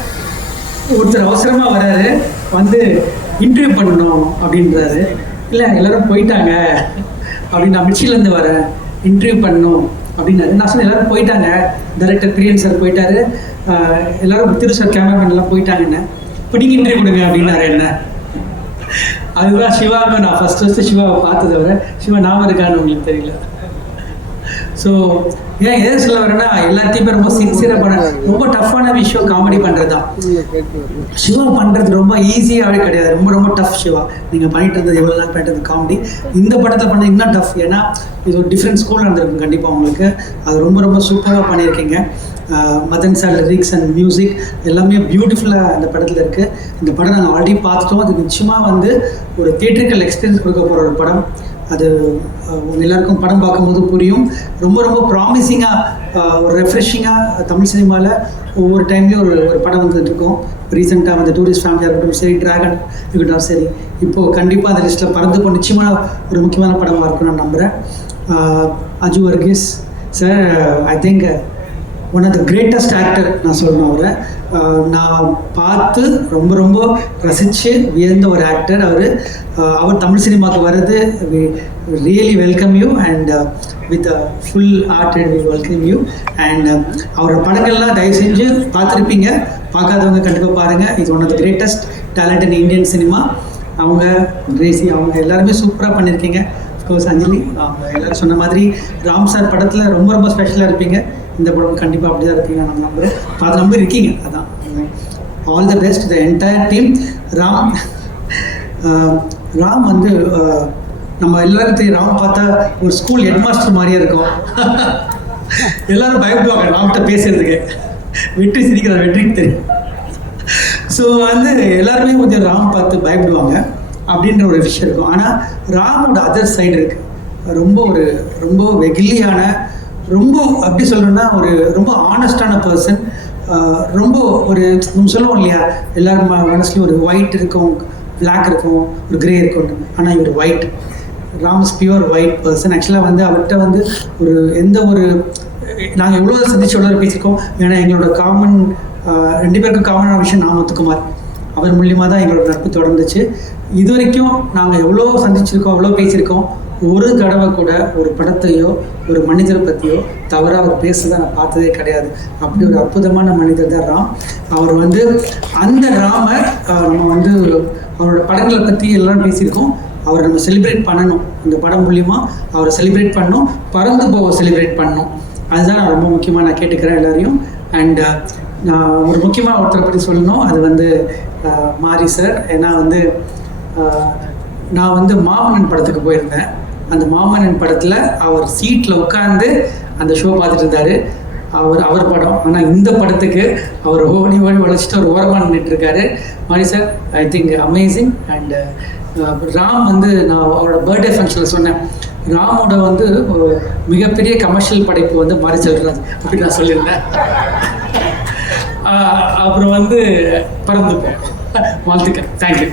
ஒருத்தர் அவசரமாக வராரு, வந்து இன்டர்வியூ பண்ணணும் அப்படின்றாரு. இல்லை எல்லோரும் போயிட்டாங்க அப்படின்னு, நான் மிச்சிலேருந்து வரேன், இன்டர்வியூ பண்ணணும் அப்படின்னாரு. நான் சொன்னேன் எல்லோரும் போயிட்டாங்க, டைரக்டர் பிரியன் சார் போயிட்டாரு, எல்லோரும் திரு சார் கேமராமேன்லாம் போயிட்டாங்கன்னு, இப்போ நீங்கள் இன்டர்வியூ கொடுங்க அப்படின்னாரு. என்ன அதுதான் சிவாவை நான் ஃபஸ்ட்டு சிவாவை பார்த்ததை விட சிவா நாம இருக்கான்னு உங்களுக்கு தெரியல. ஸோ ஏன் எதை சொல்ல வரேன்னா, எல்லாத்தையுமே ரொம்ப சின்சியராக பண்ண, ரொம்ப டஃப்பான விஷயம் காமெடி பண்ணுறது தான். சிவா பண்ணுறது ரொம்ப ஈஸியாகவே கிடையாது, ரொம்ப ரொம்ப டஃப். சிவா நீங்கள் பண்ணிட்டு இருந்தது எவ்வளோ நாள் பண்ணிட்டு காமெடி, இந்த படத்தில் பண்ண இன்னும் டஃப். ஏன்னா இது ஒரு டிஃப்ரெண்ட் ஸ்கூலில் இருந்திருக்கும் கண்டிப்பாக உங்களுக்கு. அது ரொம்ப ரொம்ப சூப்பராக பண்ணியிருக்கீங்க. Madhan sir lyrics and music எல்லாமே பியூட்டிஃபுல்லாக இந்த படத்தில் இருக்குது. இந்த படம் நாங்கள் ஆல்ரெடி பார்த்துட்டோம். அது நிச்சயமாக வந்து ஒரு தியேட்ரிக்கல் எக்ஸ்பீரியன்ஸ் கொடுக்க போகிற ஒரு படம். அது எல்லாருக்கும் படம் பார்க்கும்போது புரியும். ரொம்ப ரொம்ப ப்ராமிசிங்காக, ஒரு ரெஃப்ரெஷிங்காக தமிழ் சினிமாவில் ஒவ்வொரு டைம்லேயும் ஒரு படம் வந்துட்டு இருக்கோம். ரீசெண்டாக வந்து டூரிஸ்ட் ஃபேமிலியாக இருக்கட்டும் சரி, டிராகன் இருக்கட்டும் சரி, இப்போது கண்டிப்பாக அந்த லிஸ்ட்டில் பறந்து போய் நிச்சயமாக ஒரு முக்கியமான படமாக இருக்கும் நான் நம்புகிறேன். Aju Varghese sir, I think one of the greatest actor நான் சொல்லணும். அவரை நான் பார்த்து ரொம்ப ரொம்ப ரசித்து வியந்த ஒரு ஆக்டர் அவர் தமிழ் சினிமாவுக்கு வர்றது really welcome you and with full hearted we welcome you and அவரோட படங்கள்லாம் தயவு செஞ்சு பார்த்துருப்பீங்க, பார்க்காதவங்க கண்டிப்பாக பாருங்கள். இது one of the greatest talent in Indian cinema. அவங்க கிரேசி அவங்க எல்லாருமே சூப்பராக பண்ணியிருக்கீங்க. அஃப்கோர்ஸ் அஞ்சலி அவங்க எல்லோரும் சொன்ன மாதிரி ராம் சார் படத்தில் ரொம்ப ரொம்ப ஸ்பெஷலாக இருப்பீங்க. இந்த படம் கண்டிப்பாக அப்படி தான் இருப்பீங்க நம்ம நம்புகிறோம். பார்த்து நம்பி இருக்கீங்க. அதான் all the best the entire team. Ram வந்து நம்ம எல்லாரும் தெரியும், ராம் பார்த்தா ஒரு ஸ்கூல் ஹெட் மாஸ்டர் மாதிரியே இருக்கும். எல்லாரும் பயப்படுவாங்க ராம்கிட்ட பேசுறதுக்கு. வெற்றி சிரிக்கிறார், வெற்றிக்கு தெரியும். ஸோ வந்து எல்லாருமே கொஞ்சம் ராம் பார்த்து பயப்படுவாங்க அப்படின்ற ஒரு விஷயம் இருக்கும். ஆனால் ராமோட அதர் சைடு இருக்குது. ரொம்ப வெகுலியான, ரொம்ப அப்படி சொல்லணும்னா ஒரு ரொம்ப ஆனஸ்டான பர்சன். ரொம்ப ஒரு நம்ம சொல்லுவோம் இல்லையா, எல்லாரும் மனசுலையும் ஒரு ஒயிட் இருக்கும், பிளாக் இருக்கும், ஒரு கிரே இருக்கும். ஆனால் இவர் white. Ram is pure white person. ஆக்சுவலாக வந்து அவர்கிட்ட வந்து எந்த ஒரு நாங்கள் எவ்வளோ சந்திச்சு எவ்வளோ பேசியிருக்கோம். ஏன்னா எங்களோட காமன் 2 பேருக்கும் காமனான விஷயம் நாமத்துக்குமார். அவர் மூலியமாக தான் எங்களோட நட்பு தொடர்ந்துச்சு. இது வரைக்கும் நாங்கள் எவ்வளோ சந்திச்சிருக்கோம், எவ்வளோ பேசியிருக்கோம். ஒரு தடவை கூட ஒரு படத்தையோ ஒரு மனிதரை பற்றியோ தவறாக அவர் பேசுறதை நான் பார்த்ததே கிடையாது. அப்படி ஒரு அற்புதமான மனிதர் தான் ராம். அவர் வந்து அந்த ராமை நம்ம வந்து அவரோட படங்களை பற்றி எல்லாம் பேசியிருக்கோம். அவரை நம்ம செலிப்ரேட் பண்ணணும். இந்த படம் மூலியமாக அவரை செலிப்ரேட் பண்ணணும், பறந்து போக செலிப்ரேட் பண்ணணும். அதுதான் நான் ரொம்ப முக்கியமாக நான் கேட்டுக்கிறேன் எல்லாரையும். அண்ட் நான் ஒரு முக்கியமாக ஒருத்தரை பற்றி சொல்லணும். அது வந்து மாரி சார். ஏன்னா வந்து நான் வந்து மாமன்னன் படத்துக்கு போயிருந்தேன். அந்த மாமன்னன் படத்தில் அவர் சீட்டில் உட்காந்து அந்த ஷோ பார்த்துட்டு இருந்தார். அவர் படம். ஆனால் இந்த படத்துக்கு அவர் ஓடி உழைச்சிட்டு ஒரு ஓரமாக நின்றுட்டுருக்காரு. மாரி sir, I think amazing. And Ram வந்து நான் அவரோட பர்த்டே ஃபங்க்ஷனில் சொன்னேன், ராமோட வந்து ஒரு மிகப்பெரிய கமர்ஷியல் படைப்பு வந்து மாரி செல்வராஜ் அப்படி நான் சொல்லியிருந்தேன். அப்புறம் வந்து பறந்துப்பேன். வாழ்த்துக்கள். தேங்க்யூ.